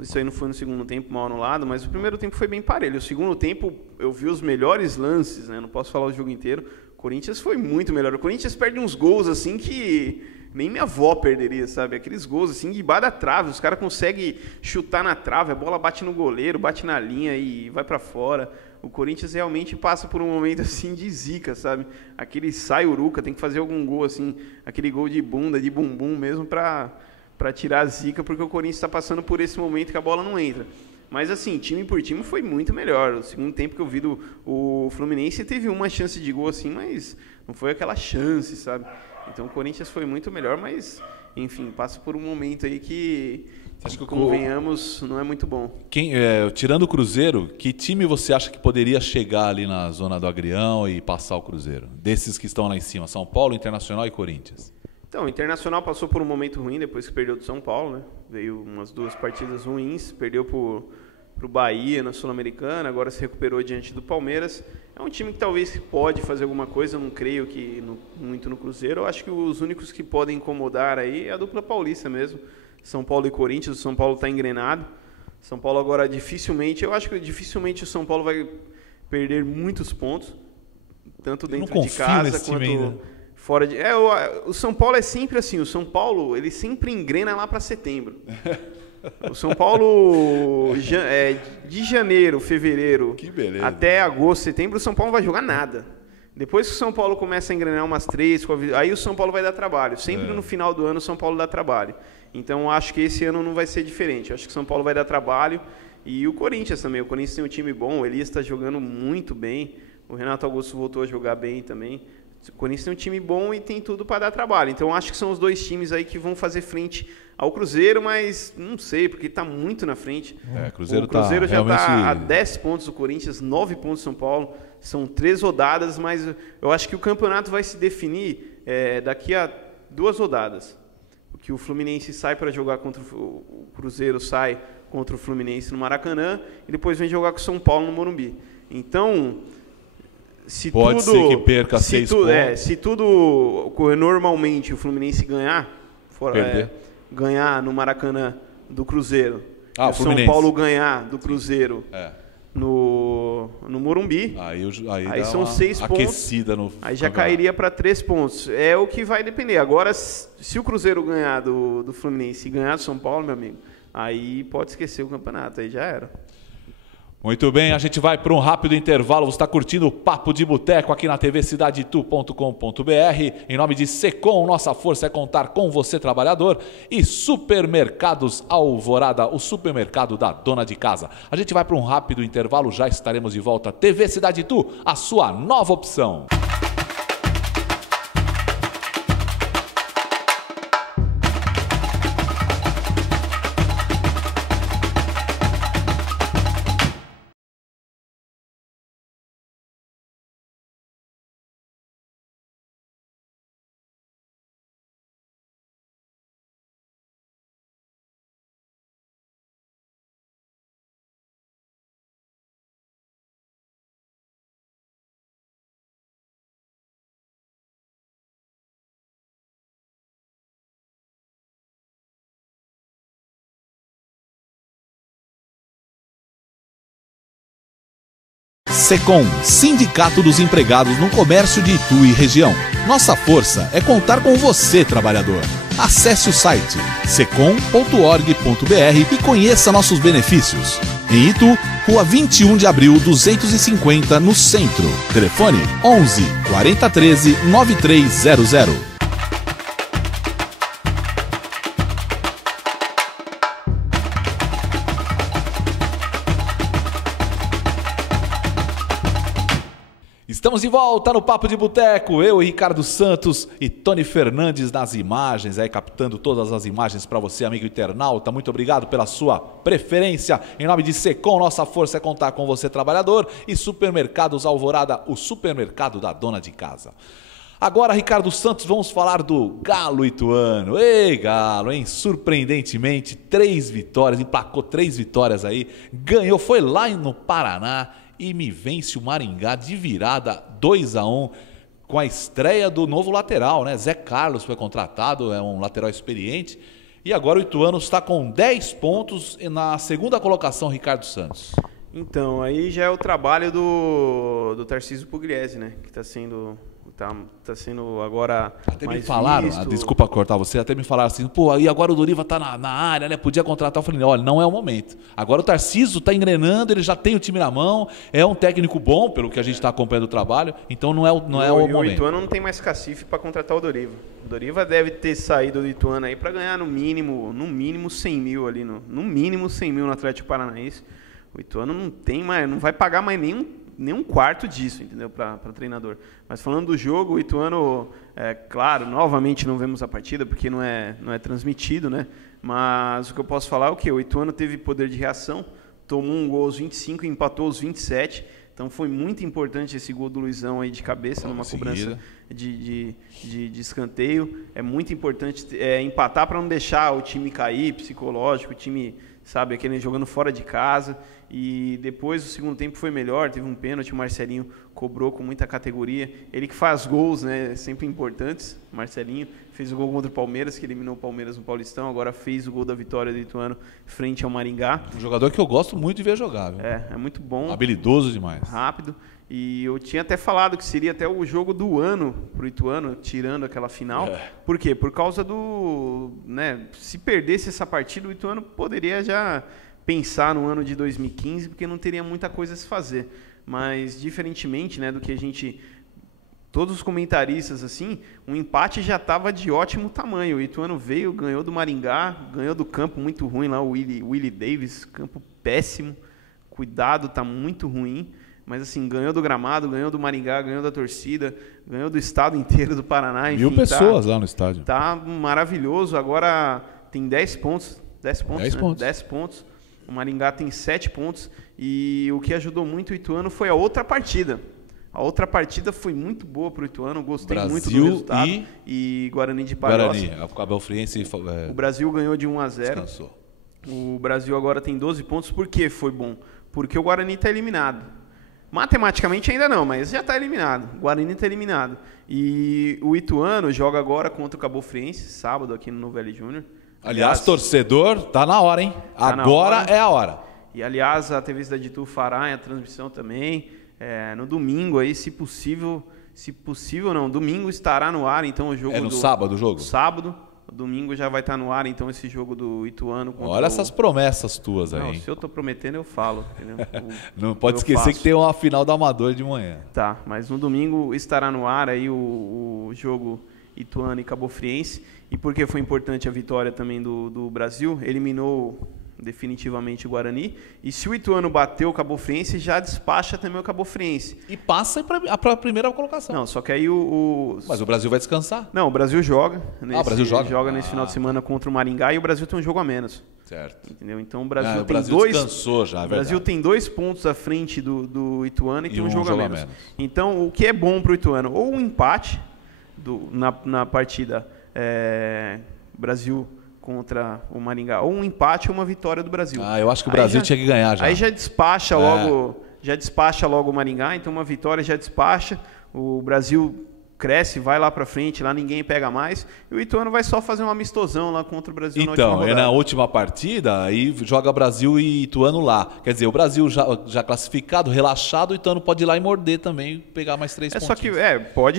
Isso aí não foi no segundo tempo mal anulado, mas o primeiro tempo foi bem parelho. O segundo tempo eu vi os melhores lances, né? Não posso falar o jogo inteiro. O Corinthians foi muito melhor. O Corinthians perde uns gols assim que nem minha avó perderia, sabe? Aqueles gols assim de bar da trave. Os caras conseguem chutar na trave, a bola bate no goleiro, bate na linha e vai para fora. O Corinthians realmente passa por um momento assim de zica, sabe? Aquele sai uruca, tem que fazer algum gol assim, aquele gol de bunda, de bumbum mesmo para tirar a zica, porque o Corinthians está passando por esse momento que a bola não entra. Mas assim, time por time foi muito melhor. O segundo tempo que eu vi o Fluminense teve uma chance de gol assim, mas não foi aquela chance, sabe? Então o Corinthians foi muito melhor, mas enfim, passa por um momento aí que convenhamos, não é muito bom. Tirando o Cruzeiro, que time você acha que poderia chegar ali na zona do Agrião e passar o Cruzeiro? Desses que estão lá em cima, São Paulo, Internacional e Corinthians. Então, o Internacional passou por um momento ruim depois que perdeu do São Paulo, né? Veio umas 2 partidas ruins, perdeu pro Bahia na Sul-Americana, agora se recuperou diante do Palmeiras. É um time que talvez pode fazer alguma coisa, eu não creio que muito no Cruzeiro. Eu acho que os únicos que podem incomodar aí é a dupla paulista mesmo, São Paulo e Corinthians. O São Paulo está engrenado. São Paulo agora eu acho que dificilmente o São Paulo vai perder muitos pontos, tanto dentro de casa quanto fora de... o São Paulo é sempre assim, o São Paulo ele sempre engrena lá para setembro. O São Paulo, de janeiro, fevereiro, até agosto, setembro, o São Paulo não vai jogar nada. Depois que o São Paulo começa a engrenar umas 3, aí o São Paulo vai dar trabalho. Sempre no final do ano o São Paulo dá trabalho. Então acho que esse ano não vai ser diferente. Acho que o São Paulo vai dar trabalho. E o Corinthians também. O Corinthians tem um time bom, o Elias está jogando muito bem. O Renato Augusto voltou a jogar bem também. O Corinthians tem um time bom e tem tudo para dar trabalho. Então acho que são os 2 times aí que vão fazer frente ao Cruzeiro, mas não sei, porque está muito na frente. O Cruzeiro já realmente... está a 10 pontos do Corinthians, 9 pontos do São Paulo. São 3 rodadas, mas eu acho que o campeonato vai se definir daqui a 2 rodadas. Porque o Fluminense sai para jogar contra o Cruzeiro, sai contra o Fluminense no Maracanã e depois vem jogar com o São Paulo no Morumbi. Então... Pode ser que perca 6 pontos. Se tudo ocorrer normalmente, o Fluminense ganhar no Maracanã do Cruzeiro, o São Paulo ganhar do Cruzeiro no Morumbi, aí são 6 pontos, aquecida no aí já cairia para 3 pontos. É o que vai depender. Agora, se o Cruzeiro ganhar do Fluminense e ganhar do São Paulo, meu amigo, aí pode esquecer o campeonato, aí já era. Muito bem, a gente vai para um rápido intervalo. Você está curtindo o Papo de Boteco aqui na tvcidadeitu.com.br. Em nome de Secom, nossa força é contar com você, trabalhador. E Supermercados Alvorada, o supermercado da dona de casa. A gente vai para um rápido intervalo, já estaremos de volta. TV Cidade Tu, a sua nova opção. Secom, Sindicato dos Empregados no Comércio de Itu e região. Nossa força é contar com você, trabalhador. Acesse o site secom.org.br e conheça nossos benefícios. Em Itu, Rua 21 de Abril, 250, no centro. Telefone 11 4013 9300. Estamos de volta no Papo de Boteco, eu, Ricardo Santos e Tony Fernandes nas imagens, aí captando todas as imagens para você, amigo internauta. Muito obrigado pela sua preferência. Em nome de Secom, nossa força é contar com você, trabalhador. E Supermercados Alvorada, o supermercado da dona de casa. Agora, Ricardo Santos, vamos falar do Galo Ituano. Ei, Galo, hein? Surpreendentemente, 3 vitórias, emplacou 3 vitórias aí, ganhou, foi lá no Paraná e me vence o Maringá de virada 2-1 com a estreia do novo lateral, né? Zé Carlos foi contratado, é um lateral experiente. E agora o Ituano está com 10 pontos e na segunda colocação, Ricardo Santos. Então, aí já é o trabalho do Tarcísio Pugliese, né? Que está sendo agora até mais me falaram, visto. Desculpa cortar você, até me falaram assim, pô, aí agora o Doriva tá na área, né? Podia contratar. Eu falei, olha, não é o momento. Agora o Tarcísio tá engrenando, ele já tem o time na mão, é um técnico bom, pelo que a gente está acompanhando o trabalho, então não é o momento. O Ituano não tem mais cacife para contratar o Doriva. O Doriva deve ter saído do Ituano aí para ganhar no mínimo 100 mil ali, no mínimo 100 mil no Atlético Paranaense. O Ituano não tem mais, não vai pagar mais nem um quarto disso, entendeu, para treinador. Mas falando do jogo, o Ituano, claro, novamente não vemos a partida porque não é transmitido, né? Mas o que eu posso falar é o quê? O Ituano teve poder de reação, tomou um gol aos 25 e empatou aos 27. Então foi muito importante esse gol do Luizão aí de cabeça, numa cobrança de escanteio. É muito importante empatar para não deixar o time cair, psicológico, o time, sabe, aquele jogando fora de casa. E depois o segundo tempo foi melhor, teve um pênalti, o Marcelinho cobrou com muita categoria. Ele que faz gols, né, sempre importantes, Marcelinho. Fez o gol contra o Palmeiras, que eliminou o Palmeiras no Paulistão, agora fez o gol da vitória do Ituano frente ao Maringá. Um jogador que eu gosto muito de ver jogar, viu? É muito bom. Habilidoso demais. Rápido. E eu tinha até falado que seria até o jogo do ano pro Ituano, tirando aquela final. Por quê? Por causa do... né, se perdesse essa partida, o Ituano poderia já pensar no ano de 2015, porque não teria muita coisa a se fazer. Mas, diferentemente, né, do que a gente... Todos os comentaristas, assim, um empate já estava de ótimo tamanho. O Ituano veio, ganhou do Maringá, ganhou do campo muito ruim lá, o Willie Davis, campo péssimo. Cuidado, tá muito ruim. Mas, assim, ganhou do gramado, ganhou do Maringá, ganhou da torcida, ganhou do estado inteiro do Paraná. Enfim, 1.000 pessoas lá no estádio. Tá maravilhoso. Agora tem 10 pontos. 10 pontos, 10 né? pontos. 10 pontos. O Maringá tem 7 pontos. E o que ajudou muito o Ituano foi a outra partida. A outra partida foi muito boa para o Ituano. Gostei muito do resultado. E Guarani de Palhoça. Guarani, a Abel Friense... O Brasil ganhou de 1-0. Descansou. O Brasil agora tem 12 pontos. Por que foi bom? Porque o Guarani está eliminado. Matematicamente ainda não, mas já está eliminado. O Guarani está eliminado. E o Ituano joga agora contra o Cabo Friense, sábado aqui no Novelli Júnior. Aliás, torcedor, tá na hora, hein? Tá agora é a hora. E, aliás, a TV Cidade de Itu fará a transmissão também. No domingo, aí, se possível não, domingo estará no ar, então, o jogo sábado o jogo? Sábado. Domingo já vai estar no ar, então, esse jogo do Ituano. Olha essas promessas tuas aí. Não, se eu tô prometendo, eu falo. Entendeu? Não pode esquecer que tem uma final do Amador de manhã. Tá, mas no domingo estará no ar aí o jogo Ituano e Cabo Friense. E por que foi importante a vitória também do Brasil? Eliminou definitivamente o Guarani. E se o Ituano bater o Cabo Friense, já despacha também o Cabo Friense. E passa para a primeira colocação. Não, só que aí Mas o Brasil vai descansar? Não, o Brasil joga. O Brasil joga? Nesse final de semana contra o Maringá e o Brasil tem um jogo a menos. Certo. Entendeu? Então o Brasil tem descansou já, o Brasil tem 2 pontos à frente do Ituano e tem um jogo a menos. Então o que é bom para o Ituano? Ou um empate na partida Brasil contra o Maringá, ou um empate ou uma vitória do Brasil. Eu acho que o Brasil tinha que ganhar já. Aí já despacha logo o Maringá, então uma vitória já despacha, o Brasil cresce, vai lá pra frente, lá ninguém pega mais, e o Ituano vai só fazer um amistosão lá contra o Brasil na última rodada. Na última partida, aí joga Brasil e Ituano lá. Quer dizer, o Brasil já classificado, relaxado, o Ituano pode ir lá e morder também, pegar mais 3 pontos. Só que,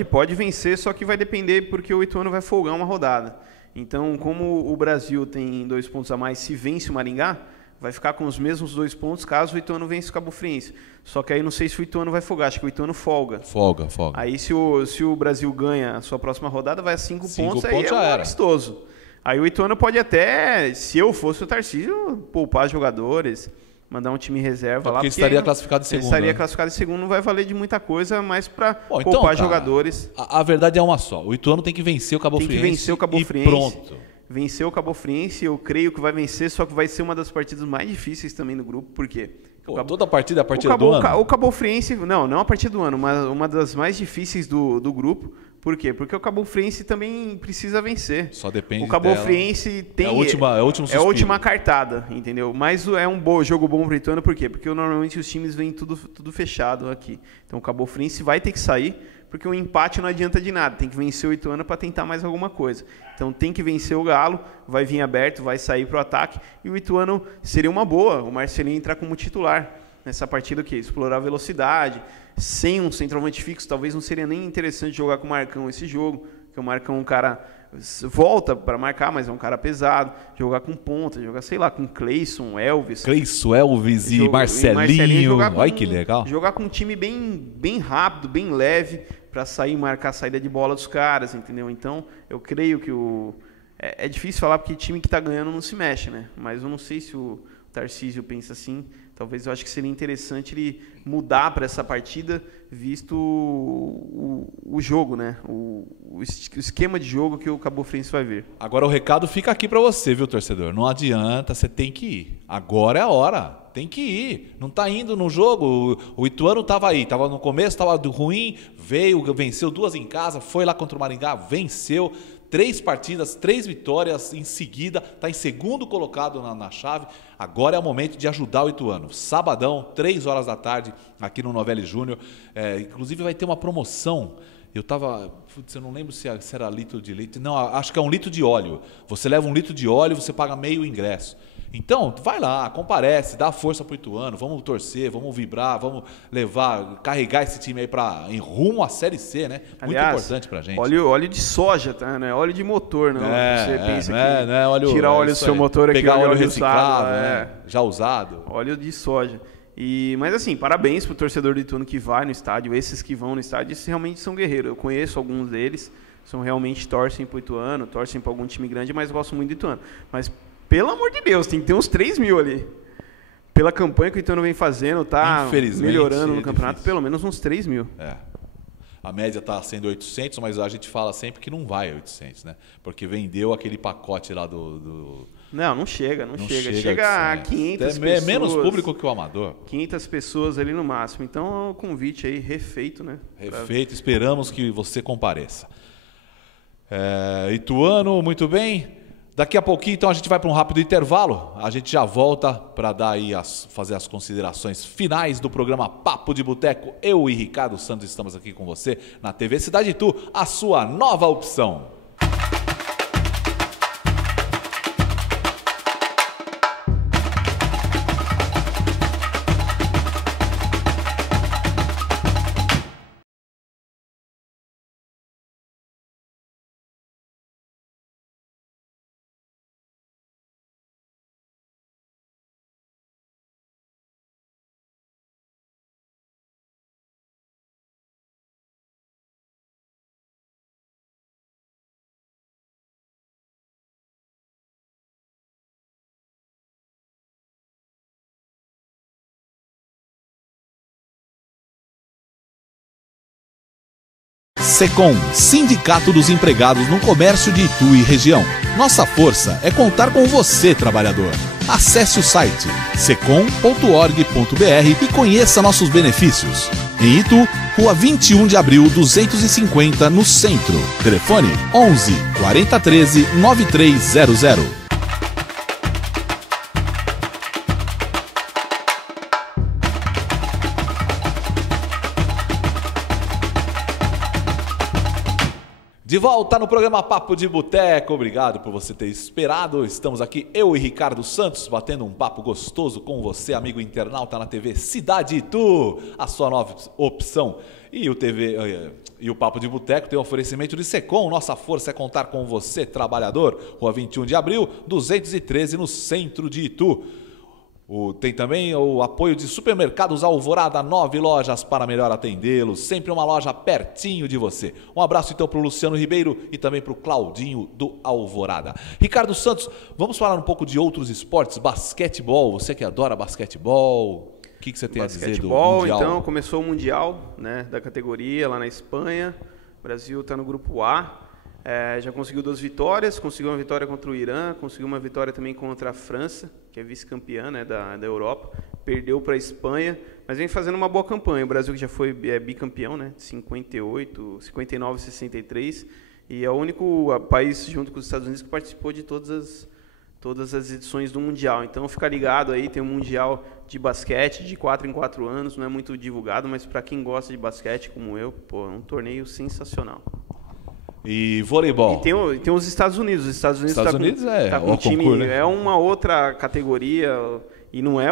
pode vencer, só que vai depender, porque o Ituano vai folgar uma rodada. Então, como o Brasil tem 2 pontos a mais, se vence o Maringá, vai ficar com os mesmos 2 pontos caso o Ituano vença o Cabo Friense. Só que aí não sei se o Ituano vai folgar, acho que o Ituano folga. Folga. Aí se o Brasil ganha a sua próxima rodada, vai a 5 pontos, aí é um amistoso. Aí o Ituano pode até, se eu fosse o Tarcísio, poupar jogadores, mandar um time reserva lá. Porque estaria classificado em segundo. Estaria classificado em segundo, não vai valer de muita coisa, mas para poupar jogadores. A verdade é uma só. O Ituano tem que vencer o Cabo Friense. Tem que vencer o Cabo Friense. Pronto. Venceu o Cabo Friense, eu creio que vai vencer, só que vai ser uma das partidas mais difíceis também do grupo. Por quê? Toda partida é a partida do ano? O Cabo Friense, não a partida do ano, mas uma das mais difíceis do grupo. Por quê? Porque o Cabo Friense também precisa vencer. Só depende O Cabo Friense tem... É a última cartada, entendeu? Mas é um jogo bom para o Ituano, por quê? Porque normalmente os times vêm tudo fechado aqui. Então o Cabo Friense vai ter que sair, porque o empate não adianta de nada, tem que vencer o Ituano para tentar mais alguma coisa. Então tem que vencer o Galo, vai vir aberto, vai sair para o ataque, e o Ituano seria uma boa, o Marcelinho entrar como titular nessa partida, que explorar a velocidade, sem um centroavante fixo, talvez não seria nem interessante jogar com o Marcão esse jogo, porque o Marcão é um cara, volta para marcar, mas é um cara pesado, jogar com ponta, jogar, sei lá, com Cleison, Elvis. Cleison, Elvis e Marcelinho, olha que legal. Jogar com um time bem rápido, bem leve, para sair, marcar a saída de bola dos caras, entendeu? Então, eu creio que é difícil falar porque time que está ganhando não se mexe, né? Mas eu não sei se o Tarcísio pensa assim. Talvez eu acho que seria interessante ele mudar para essa partida, visto o jogo, né? O esquema de jogo que o Cabo Friense vai ver. Agora o recado fica aqui para você, viu, torcedor? Não adianta, você tem que ir. Agora é a hora, tem que ir. Não está indo no jogo. O Ituano estava aí, estava no começo, estava ruim, veio, venceu 2 em casa, foi lá contra o Maringá, venceu. 3 partidas, 3 vitórias em seguida, está em segundo colocado na chave. Agora é o momento de ajudar o Ituano. Sabadão, 3 horas da tarde, aqui no Novelli Júnior. Inclusive vai ter uma promoção. Eu não lembro se era litro de leite. Não, acho que é 1 litro de óleo. Você leva 1 litro de óleo, você paga meio ingresso. Então, vai lá, comparece, dá força pro Ituano, vamos torcer, vamos vibrar, vamos carregar esse time aí em rumo à Série C, né? Muito importante pra gente. Óleo de soja, tá? Não é óleo de motor, não. Você pensa que não é óleo, tirar óleo do seu motor aqui, pegar óleo reciclado, usado, né? Já usado. Óleo de soja. Mas assim, parabéns pro torcedor do Ituano que vai no estádio, esses que vão no estádio, esses realmente são guerreiros. Eu conheço alguns deles, torcem pro Ituano, torcem pra algum time grande, mas gosto muito do Ituano. Mas pelo amor de Deus, tem que ter uns 3 mil ali. Pela campanha que o Ituano vem fazendo, tá melhorando no campeonato, difícil. Pelo menos uns 3 mil. A média está sendo 800, mas a gente fala sempre que não vai a 800, né? Porque vendeu aquele pacote lá do... Não chega. Chega a 500 pessoas. É menos público que o amador. 500 pessoas ali no máximo. Então, o convite aí refeito, né? Refeito, esperamos que você compareça. Ituano, muito bem. Daqui a pouquinho, então, a gente vai para um rápido intervalo. A gente já volta para fazer as considerações finais do programa Papo de Boteco. Eu e Ricardo Santos estamos aqui com você na TV Cidade Itu, a sua nova opção. Secom, Sindicato dos Empregados no Comércio de Itu e região. Nossa força é contar com você, trabalhador. Acesse o site secom.org.br e conheça nossos benefícios. Em Itu, Rua 21 de Abril, 250, no centro. Telefone 11 4013 9300. De volta no programa Papo de Boteco, obrigado por você ter esperado. Estamos aqui, eu e Ricardo Santos, batendo um papo gostoso com você, amigo internauta na TV Cidade Itu, a sua nova opção. E o Papo de Boteco tem o oferecimento de Secom, nossa força é contar com você, trabalhador. Rua 21 de Abril, 213, no centro de Itu. Tem também o apoio de Supermercados Alvorada, 9 lojas para melhor atendê-los, sempre uma loja pertinho de você. Um abraço então para o Luciano Ribeiro e também para o Claudinho do Alvorada. Ricardo Santos, vamos falar um pouco de outros esportes, basquetebol, você que adora basquetebol, o que você tem a dizer do Mundial? Então, começou o Mundial, né, da categoria lá na Espanha, o Brasil está no grupo A. Já conseguiu 2 vitórias, conseguiu uma vitória contra o Irã, conseguiu uma vitória também contra a França, que é vice-campeã, né, da Europa, perdeu para a Espanha, mas vem fazendo uma boa campanha. O Brasil que já foi bicampeão, né, 58, 59, 63, e é o único país, junto com os Estados Unidos, que participou de todas todas as edições do Mundial. Então fica ligado aí, tem um Mundial de basquete de 4 em 4 anos, não é muito divulgado, mas para quem gosta de basquete como eu, pô, é um torneio sensacional. E voleibol? E tem os Estados Unidos. Os Estados Unidos tá com um time, concurso, né? É uma outra categoria e não é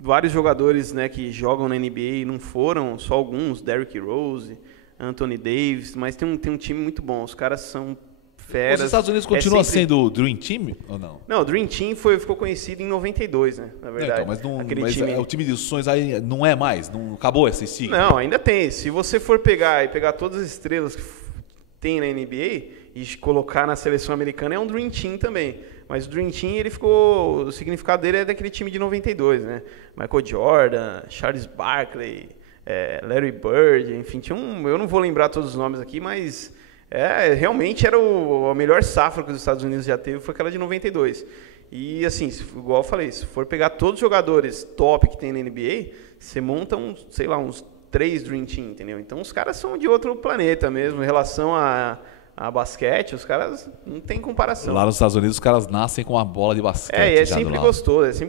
vários jogadores, né, que jogam na NBA, não foram, só alguns, Derrick Rose, Anthony Davis, mas tem um time muito bom. Os caras são feras. Os Estados Unidos continua sendo o Dream Team ou não? Não, o Dream Team ficou conhecido em 92, né? Na verdade. Mas o time de sonhos aí não é mais? Não acabou esse sigla? Não, ainda tem. Se você for pegar todas as estrelas que tem na NBA e colocar na seleção americana, é um Dream Team também. Mas o Dream Team, o significado dele é daquele time de 92, né? Michael Jordan, Charles Barkley, Larry Bird, enfim, eu não vou lembrar todos os nomes aqui, mas realmente era a melhor safra que os Estados Unidos já teve, foi aquela de 92. E assim, igual eu falei, se for pegar todos os jogadores top que tem na NBA, você monta uns 3 Dream Team, entendeu? Então os caras são de outro planeta mesmo, em relação a basquete, os caras não tem comparação. Lá nos Estados Unidos os caras nascem com uma bola de basquete. É sempre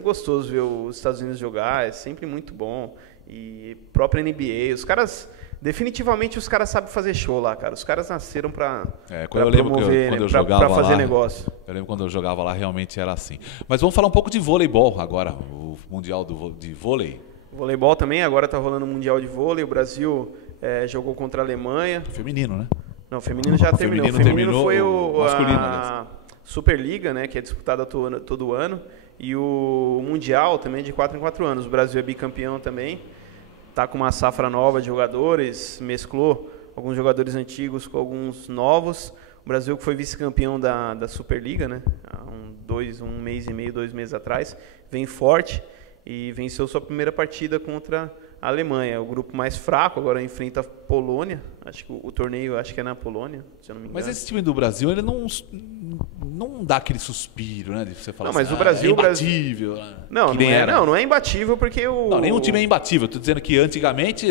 gostoso ver os Estados Unidos jogar, é sempre muito bom. E própria NBA, os caras, definitivamente os caras sabem fazer show lá, cara. Os caras nasceram pra promover, pra fazer negócio. Eu lembro quando eu jogava lá, realmente era assim. Mas vamos falar um pouco de voleibol agora, o Mundial de Vôlei. Voleibol também, agora tá rolando o Mundial de Vôlei, o Brasil jogou contra a Alemanha. Feminino, né? Não, o feminino já terminou. O feminino foi a Superliga, né, que é disputada todo ano, e o Mundial também de 4 em 4 anos. O Brasil é bicampeão também, está com uma safra nova de jogadores, mesclou alguns jogadores antigos com alguns novos. O Brasil que foi vice-campeão da Superliga, né, há um mês e meio, 2 meses atrás, vem forte e venceu sua primeira partida contra a Alemanha. É o grupo mais fraco, agora enfrenta a Polônia. Acho que o torneio é na Polônia, se eu não me engano. Mas esse time do Brasil, ele não dá aquele suspiro, né? De você falar mas o Brasil, é imbatível. Não é imbatível porque Não, nenhum time é imbatível. Estou dizendo que antigamente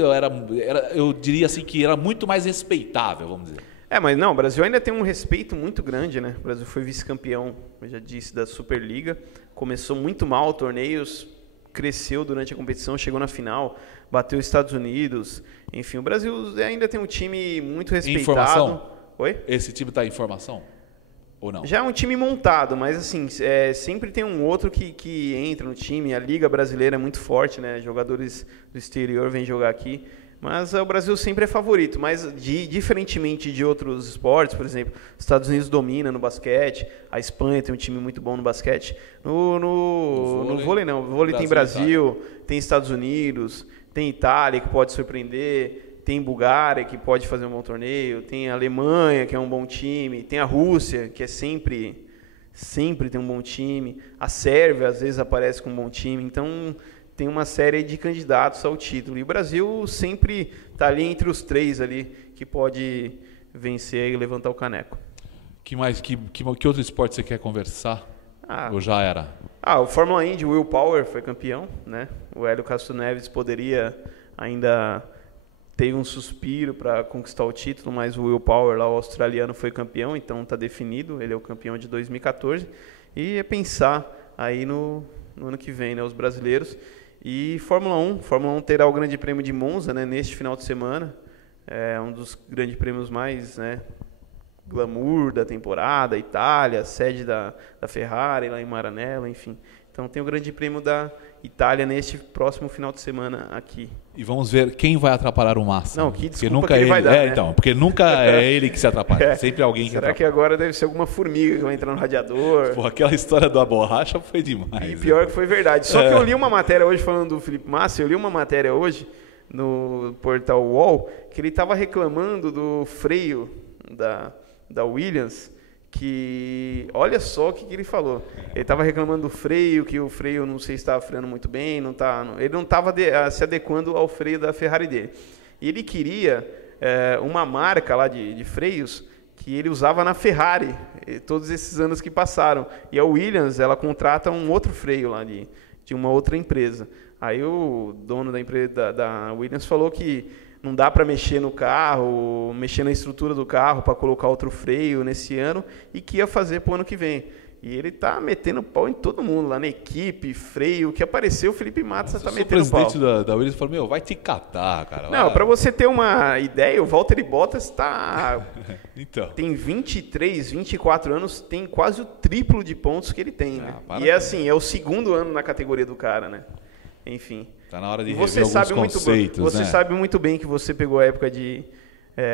eu diria assim que era muito mais respeitável, vamos dizer. Mas não, o Brasil ainda tem um respeito muito grande, né? O Brasil foi vice-campeão, eu já disse, da Superliga. Começou muito mal torneios, cresceu durante a competição, chegou na final, bateu os Estados Unidos. Enfim, o Brasil ainda tem um time muito respeitado. Informação? Oi? Esse time está em formação? Ou não? Já é um time montado, mas assim, sempre tem um outro que entra no time. A Liga Brasileira é muito forte, né? Jogadores do exterior vêm jogar aqui. Mas o Brasil sempre é favorito, mas diferentemente de outros esportes, por exemplo, os Estados Unidos domina no basquete, a Espanha tem um time muito bom no basquete. No vôlei não, no vôlei tem Brasil, tem Estados Unidos, tem Itália que pode surpreender, tem Bulgária que pode fazer um bom torneio, tem a Alemanha que é um bom time, tem a Rússia que sempre tem um bom time, a Sérvia às vezes aparece com um bom time, então tem uma série de candidatos ao título. E o Brasil sempre está ali entre os 3 ali que pode vencer e levantar o caneco. Que outro esporte você quer conversar? Ou já era? O Fórmula Indy, o Will Power foi campeão, né? O Hélio Castro Neves ainda teve um suspiro para conquistar o título, mas o Will Power, lá, o australiano, foi campeão, então está definido, ele é o campeão de 2014. E é pensar aí no ano que vem, né, os brasileiros. E Fórmula 1 terá o Grande Prêmio de Monza, né, neste final de semana. É um dos grandes prêmios mais, né, glamour da temporada, Itália, sede da Ferrari lá em Maranello, enfim. Então tem o Grande Prêmio da Itália neste próximo final de semana aqui. E vamos ver quem vai atrapalhar o Massa. Não, que desculpa que ele vai dar, né? Então, porque nunca é ele que se atrapalha, sempre alguém que atrapalha. Será que agora deve ser alguma formiga que vai entrar no radiador? Pô, aquela história da borracha foi demais. E pior que foi verdade. Só que eu li uma matéria hoje, falando do Felipe Massa, no portal UOL, que ele estava reclamando do freio da Williams, que olha só o que ele falou. Ele estava reclamando do freio, que o freio não sei se estava freando muito bem, ele não estava se adequando ao freio da Ferrari dele. E ele queria uma marca lá de freios que ele usava na Ferrari todos esses anos que passaram. E a Williams, ela contrata um outro freio lá de uma outra empresa. Aí o dono da empresa da Williams falou que não dá para mexer no carro, mexer na estrutura do carro para colocar outro freio nesse ano e que ia fazer para o ano que vem. E ele tá metendo pau em todo mundo lá na equipe, freio. O que apareceu, o Felipe Massa tá metendo pau. O presidente da Williams falou, meu, vai te catar, cara. Não, para você ter uma ideia, o Valtteri Bottas então. tem 23, 24 anos, tem quase o triplo de pontos que ele tem, né? E assim, é o segundo ano na categoria do cara, né? Enfim. Tá na hora de rever alguns conceitos, Você sabe muito bem que você pegou a época de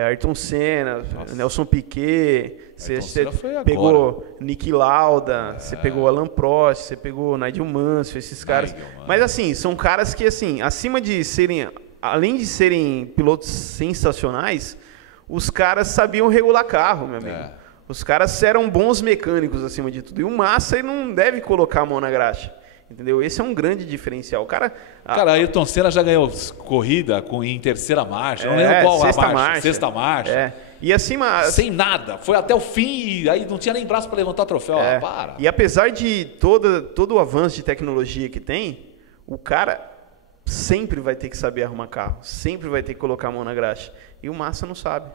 Ayrton Senna, Nelson Piquet, você pegou Niki Lauda, você pegou Alain Prost, você pegou Nigel Mansell, esses caras. Mas assim, são caras que assim, além de serem pilotos sensacionais, os caras sabiam regular carro, meu amigo. Os caras eram bons mecânicos acima de tudo. E o Massa ele não deve colocar a mão na graxa. Entendeu? Esse é um grande diferencial. Cara, Ayrton Senna já ganhou corrida em terceira marcha. Não lembro qual a marcha. Sexta marcha. E acima... Sem nada. Foi até o fim e aí não tinha nem braço para levantar o troféu. Para. E apesar de todo o avanço de tecnologia que tem, o cara sempre vai ter que saber arrumar carro. Sempre vai ter que colocar a mão na graxa. E o Massa não sabe.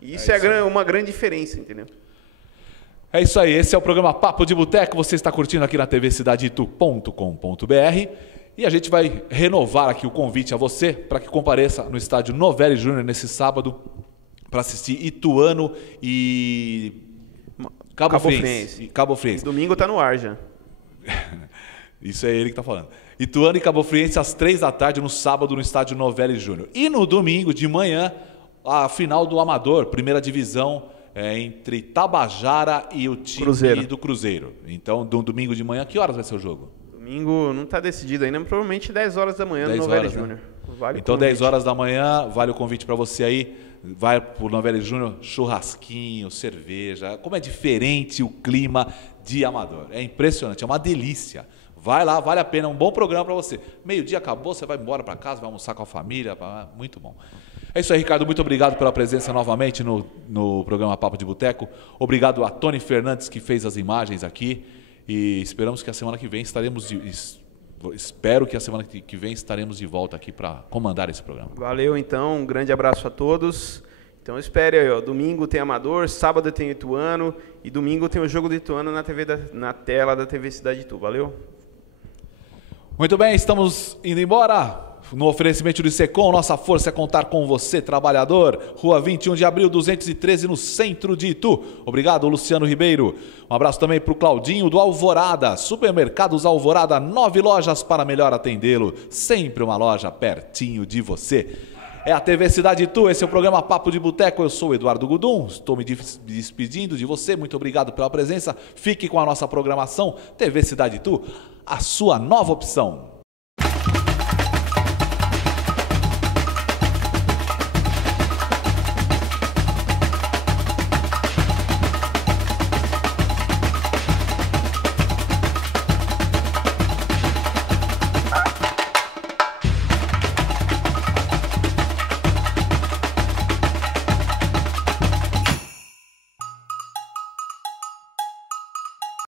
E isso é uma grande diferença, entendeu? É isso aí, esse é o programa Papo de Boteco, você está curtindo aqui na tvcidadeitu.com.br e a gente vai renovar aqui o convite a você para que compareça no estádio Novelli Júnior nesse sábado para assistir Ituano e Cabo Friense. Domingo está no ar já. Isso é ele que está falando. Ituano e Cabo Friense às 3 da tarde no sábado no estádio Novelli Júnior. E no domingo de manhã, a final do Amador, primeira divisão, entre Tabajara e o time do Cruzeiro. Então, domingo de manhã, que horas vai ser o jogo? Domingo não está decidido ainda, provavelmente 10 horas da manhã no Novelli Júnior. Então, 10 horas da manhã, vale o convite para você aí. Vai para o Novelli Júnior, churrasquinho, cerveja. Como é diferente o clima de Amador. É impressionante, é uma delícia. Vai lá, vale a pena, é um bom programa para você. Meio-dia acabou, você vai embora para casa, vai almoçar com a família, muito bom. É isso aí, Ricardo. Muito obrigado pela presença novamente no programa Papo de Boteco. Obrigado a Tony Fernandes, que fez as imagens aqui. E esperamos que a semana que vem Espero que a semana que vem estaremos de volta aqui para comandar esse programa. Valeu, então. Um grande abraço a todos. Então espere aí, ó. Domingo tem Amador, sábado tem Ituano e domingo tem o jogo do Ituano na tela da TV Cidade Itu. Valeu? Muito bem, estamos indo embora. No oferecimento de Secom, nossa força é contar com você, trabalhador. Rua 21 de abril, 213, no centro de Itu. Obrigado, Luciano Ribeiro. Um abraço também para o Claudinho do Alvorada. Supermercados Alvorada, 9 lojas para melhor atendê-lo. Sempre uma loja pertinho de você. É a TV Cidade Itu, esse é o programa Papo de Boteco. Eu sou o Eduardo Gudum, estou me despedindo de você. Muito obrigado pela presença. Fique com a nossa programação. TV Cidade Itu, a sua nova opção.